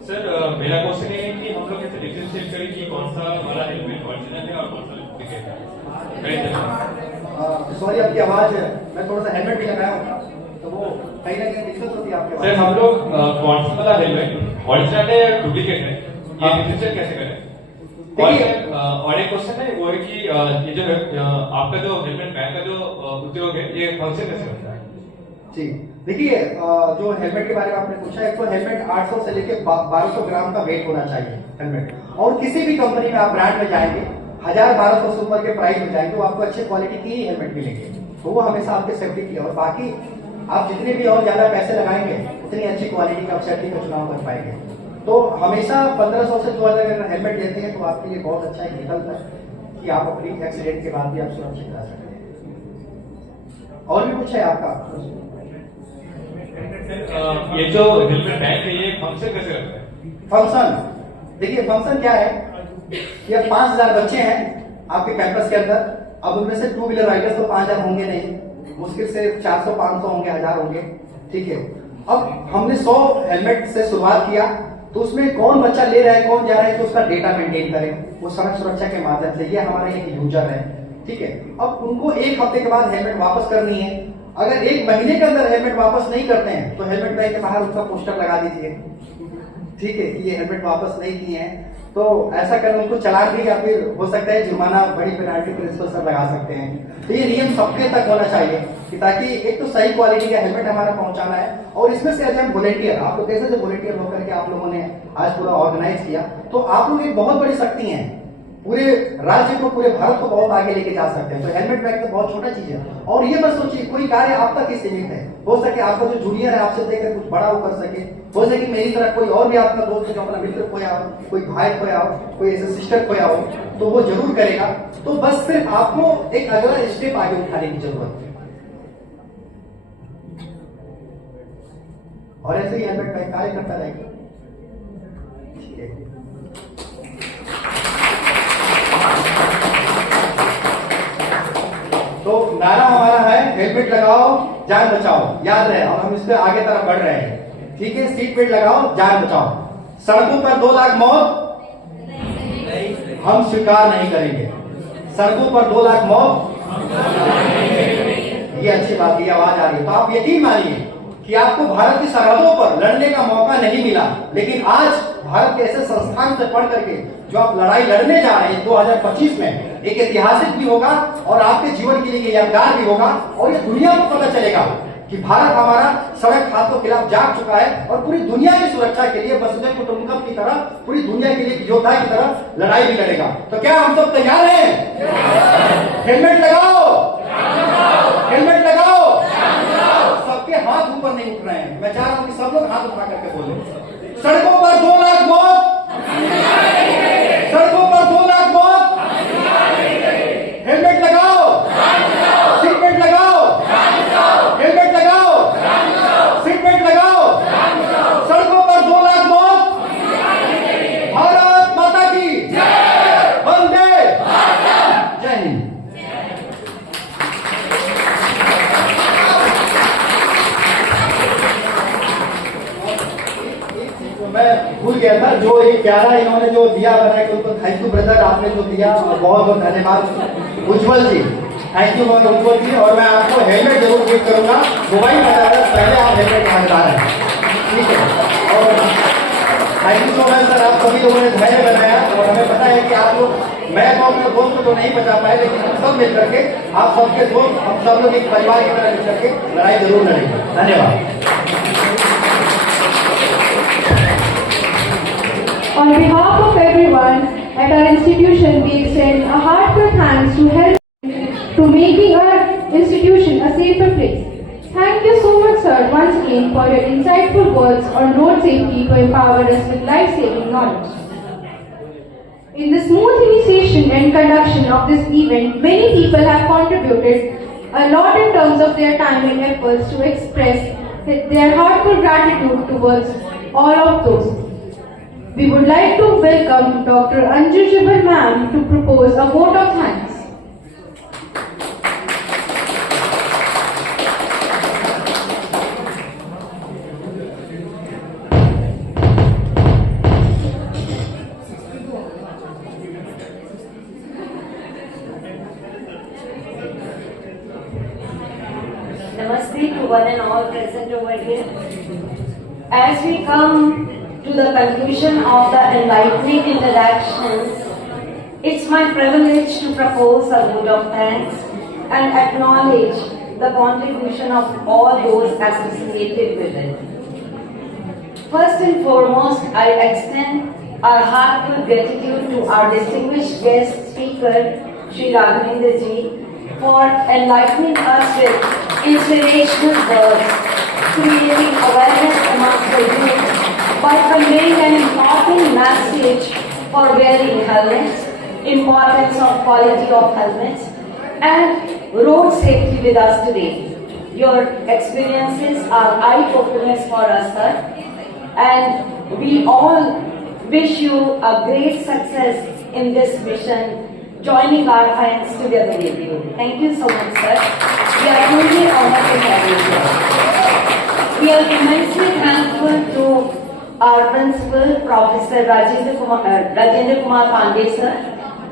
सर मेरा क्वेश्चन ये है कि हम लोग ऐसे डिफरेंशिएट करें कि कौन सा हमारा हेलमेट ओरिजिनल है और कौन सा डुप्लीकेट है? सॉरी आपकी आवाज, मैं थोड़ा सा हेलमेट भी लगाया होगा तो वो कहीं ना कहीं दिक्कत होती है आपके आवाज। सर हम लोग कौन सा वाला हेलमेट ओरिजिनल है या डुप्लीकेट है, ये डिफरेंशिएट कैसे करें? और एक क्वेश्चन है वो है कि ये जो आपका जो हेलमेट बैन का जो उद्योग है ये फंक्शन कैसे होता है? जी देखिए जो हेलमेट के बारे में आपने पूछा, एक तो हेलमेट 800 से लेके 1200 ग्राम का वेट होना चाहिए हेलमेट, और किसी भी कंपनी में आप ब्रांड में जाएंगे 1000-1200 से ऊपर के प्राइस में जाएंगे तो आपको अच्छे क्वालिटी की ही हेलमेट मिलेंगे, तो वो हमेशा आपके सेफ्टी के लिए। और बाकी आप जितने भी और ज्यादा पैसे लगाएंगे उतनी अच्छी क्वालिटी का सेफ्टी का चुनाव कर पाएंगे। तो हमेशा 1500 से 2000 अगर हेलमेट लेते हैं तो आपके लिए बहुत अच्छा एक विकल्प है कि आप अपनी एक्सीडेंट के बाद भी आप सुरक्षित रह सकते हैं। और भी कुछ है आपका? ये जो हेलमेट बैन है ये फंक्शन कैसे करता है? फंक्शन देखिए, फंक्शन क्या है कि अब 5000 बच्चे हैं आपके कैंपस के अंदर, अब उनमें से 2 व्हीलर राइडर्स तो 5000 होंगे नहीं, मुश्किल से 400-500 होंगे, 1000 होंगे, ठीक है। अब हमने 100 हेलमेट से शुरुआत किया, तो उसमें कौन बच्चा ले रहा है, कौन जा रहा है, तो उसका डेटा मेंटेन करें वो सड़क सुरक्षा के माध्यम से। ये हमारा एक यूजर है, ठीक है। अब उनको 1 हफ्ते के बाद हेलमेट वापस करनी है। अगर 1 महीने के अंदर हेलमेट वापस नहीं करते हैं तो हेलमेट बैग के बाहर उसका पोस्टर लगा दीजिए, ठीक है, कि ये हेलमेट वापस नहीं किए हैं। तो ऐसा करने उनको चालान भी या फिर हो सकता है जुर्माना, बड़ी पेनाल्टी प्रिंसिपल सर लगा सकते हैं। तो ये नियम सबके तक होना चाहिए कि ताकि एक तो सही क्वालिटी का हेलमेट हमारा पहुंचाना है, और इसमें से हम वॉलेंटियर, आप लोग कैसे जो वॉलेंटियर होकर के आप लोगों ने आज पूरा ऑर्गेनाइज किया, तो आप लोग एक बहुत बड़ी शक्ति है, पूरे राज्य को, पूरे भारत को बहुत आगे लेके जा सकते हैं। तो हेलमेट बैग तो बहुत छोटा चीज है, और ये मत सोचिए कोई कार्य आप तक ही सीमित है। हो सके आपका जो जूनियर है आपसे देखकर कुछ बड़ा वो कर सके, हो सके मेरी तरह कोई और भी आपका दोस्त है जो अपना मित्र खोया हो, कोई भाई खोया हो, कोई ऐसे सिस्टर खोया हो, तो वो जरूर करेगा। तो बस सिर्फ आपको एक अगला स्टेप आगे उठाने की जरूरत है, और ऐसे ही हेलमेट बैग कार्य करता रहेगा। ठीक है, तो नारा हमारा है हेलमेट लगाओ जान बचाओ, याद रहे, और हम इस पे आगे तरफ बढ़ रहे हैं। ठीक है, सीट बेल्ट लगाओ जान बचाओ। सड़कों पर 2 लाख मौत हम स्वीकार नहीं करेंगे। सड़कों पर 2 लाख मौत, ये अच्छी बात की आवाज आ रही है। तो आप यकीन मानिए कि आपको भारत की सरहदों पर लड़ने का मौका नहीं मिला, लेकिन आज भारत के ऐसे संस्थान से पढ़ करके जो आप लड़ाई लड़ने जा रहे हैं 2025 में, एक ऐतिहासिक भी होगा और आपके जीवन के लिए यादगार भी होगा, और ये दुनिया को पता चलेगा कि भारत हमारा सड़क हादसों के खिलाफ जाग चुका है और पूरी दुनिया की सुरक्षा के लिए वसुधैव कुटुंबकम की तरह, पूरी दुनिया के लिए योद्धा की तरह लड़ाई भी लड़ेगा। तो क्या हम सब तैयार हैं? हेलमेट लगाओ, हेलमेट लगाओ। सबके हाथ ऊपर नहीं उठ रहे हैं, मैं चाह रहा हूं कि सब लोग हाथ उठा करके बोले। सड़कों पर 2 लाख मौत, सड़कों पर 2 लाख मौत, हेलमेट लगाओ, सीट बेल्ट लगाओ, हेलमेट लगाओ, सीट बेल्ट लगाओ। सड़कों पर 2 लाख मौत, भारत माता की जय, वंदे जय हिंद। मैं भूल गया था, जो ये प्यारा इन्होंने जो दिया बना के उनको थैंक यू ब्रदर, आपने जो दिया और बहुत बहुत धन्यवाद उज्जवल जी, थैंक यू बहुत उज्जवल जी। और मैं आपको हेलमेट जरूर गिफ्ट करूंगा, मोबाइल बता रहा पहले आप हेलमेट खरीदार हैं, ठीक है। और thank you so much sir, आप सभी लोगों ने धैर्य बनाया, और हमें पता है कि आप लोग, मैं तो अपने दोस्त को तो नहीं बचा पाए, लेकिन हम सब मिल करके, आप सबके दोस्त, हम सब लोग एक परिवार की तरह मिल करके लड़ाई जरूर लड़ेंगे। धन्यवाद। On behalf of everyone at our institution, we extend a heartfelt thanks to help to making our institution a safer place. Thank you so much, sir, once again for your insightful words on road safety to empower us with life-saving knowledge. In the smooth initiation and conduction of this event, many people have contributed a lot in terms of their time and efforts to express their heartful gratitude towards all of those. We would like to welcome Dr. Anju Jibal ma'am to propose a vote of thanks. Namaste to one and all present over here. As we come to the conclusion of the enlightening interactions, it's my privilege to propose a vote of thanks and acknowledge the contribution of all those associated with it. First and foremost, I extend our heartfelt gratitude to our distinguished guest speaker, Sri Raghavendra Ji, for enlightening us with inspirational words, creating awareness amongst the youth by conveying an important message for wearing helmets, importance of quality of helmets, and road safety with us today. Your experiences are eye-openers for us, sir, and we all wish you a great success in this mission, joining our hands together with you. Thank you so much, sir. We are truly honored to have you here. We are immensely thankful to our principal, Professor Rajendra Kumar Pandey, sir,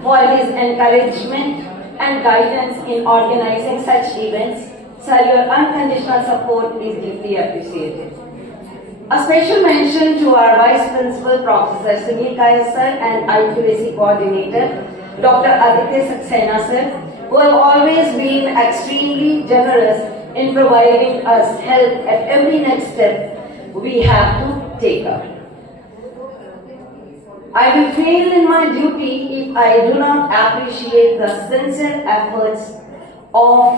for his encouragement and guidance in organizing such events. Sir, your unconditional support is deeply appreciated. A special mention to our Vice Principal, Professor Sunil Kaya sir, and IQAC Coordinator, Dr. Aditya Saxena sir, who have always been extremely generous in providing us help at every next step we have to take up. I will fail in my duty if I do not appreciate the sincere efforts of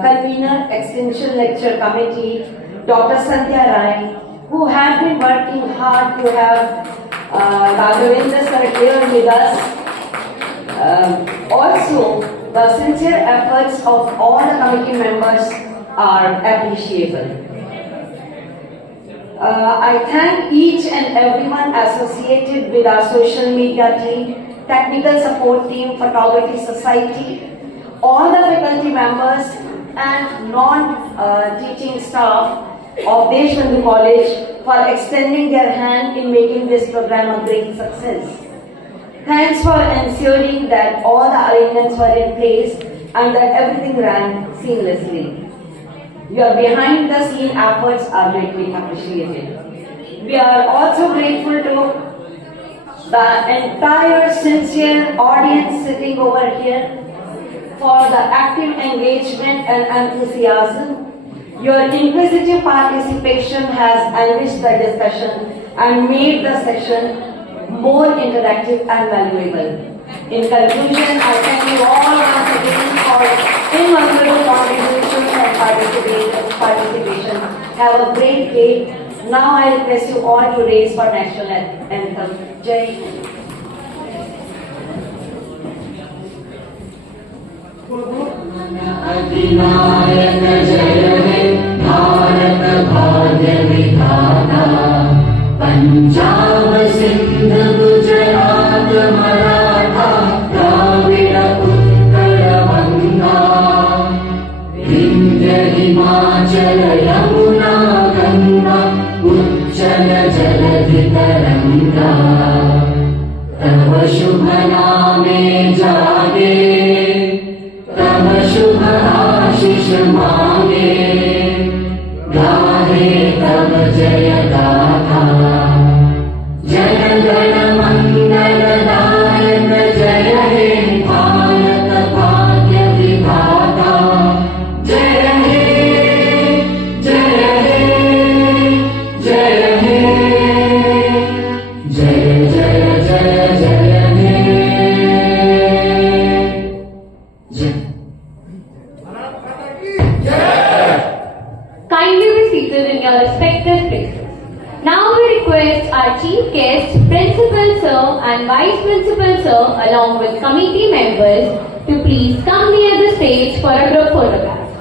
Convener Extension Lecture Committee, Dr. Sandhya Rai, who has been working hard to have Raghavendra sir here with us. Also, the sincere efforts of all the committee members are appreciable. I thank each and everyone associated with our social media team, technical support team, photography society, all the faculty members and non-teaching staff of Deshbandhu College for extending their hand in making this program a great success. Thanks for ensuring that all the arrangements were in place and that everything ran seamlessly. Your behind the scene efforts are greatly appreciated. We are also grateful to the entire sincere audience sitting over here for the active engagement and enthusiasm. Your inquisitive participation has enriched the discussion and made the session more interactive and valuable. In conclusion, I thank you all once again for invaluable contributions and participation. Have a great day. Now I request you all to raise for national anthem. Jai Hind. अधिनायक जय हे भारत भाग्य विधाता पंजाब सिंध गुजरात मराठा द्राविड़ उत्कल बंगा विंध्य हिमाचल यमुना गंगा उच्चल जलधि तरंगा तव शुभ नामे जागे तब शुभ आशीष मांगे गाहे तब जय गाथा जय गण मंगल दायक जय हे भारत भाग्य विधाता जय हे जय हे जय हे जय जय जय जय हे Kindly be seated in your respective places. Now we request our chief guests, Principal Sir and Vice Principal Sir along with committee members to please come near the stage for a group photograph.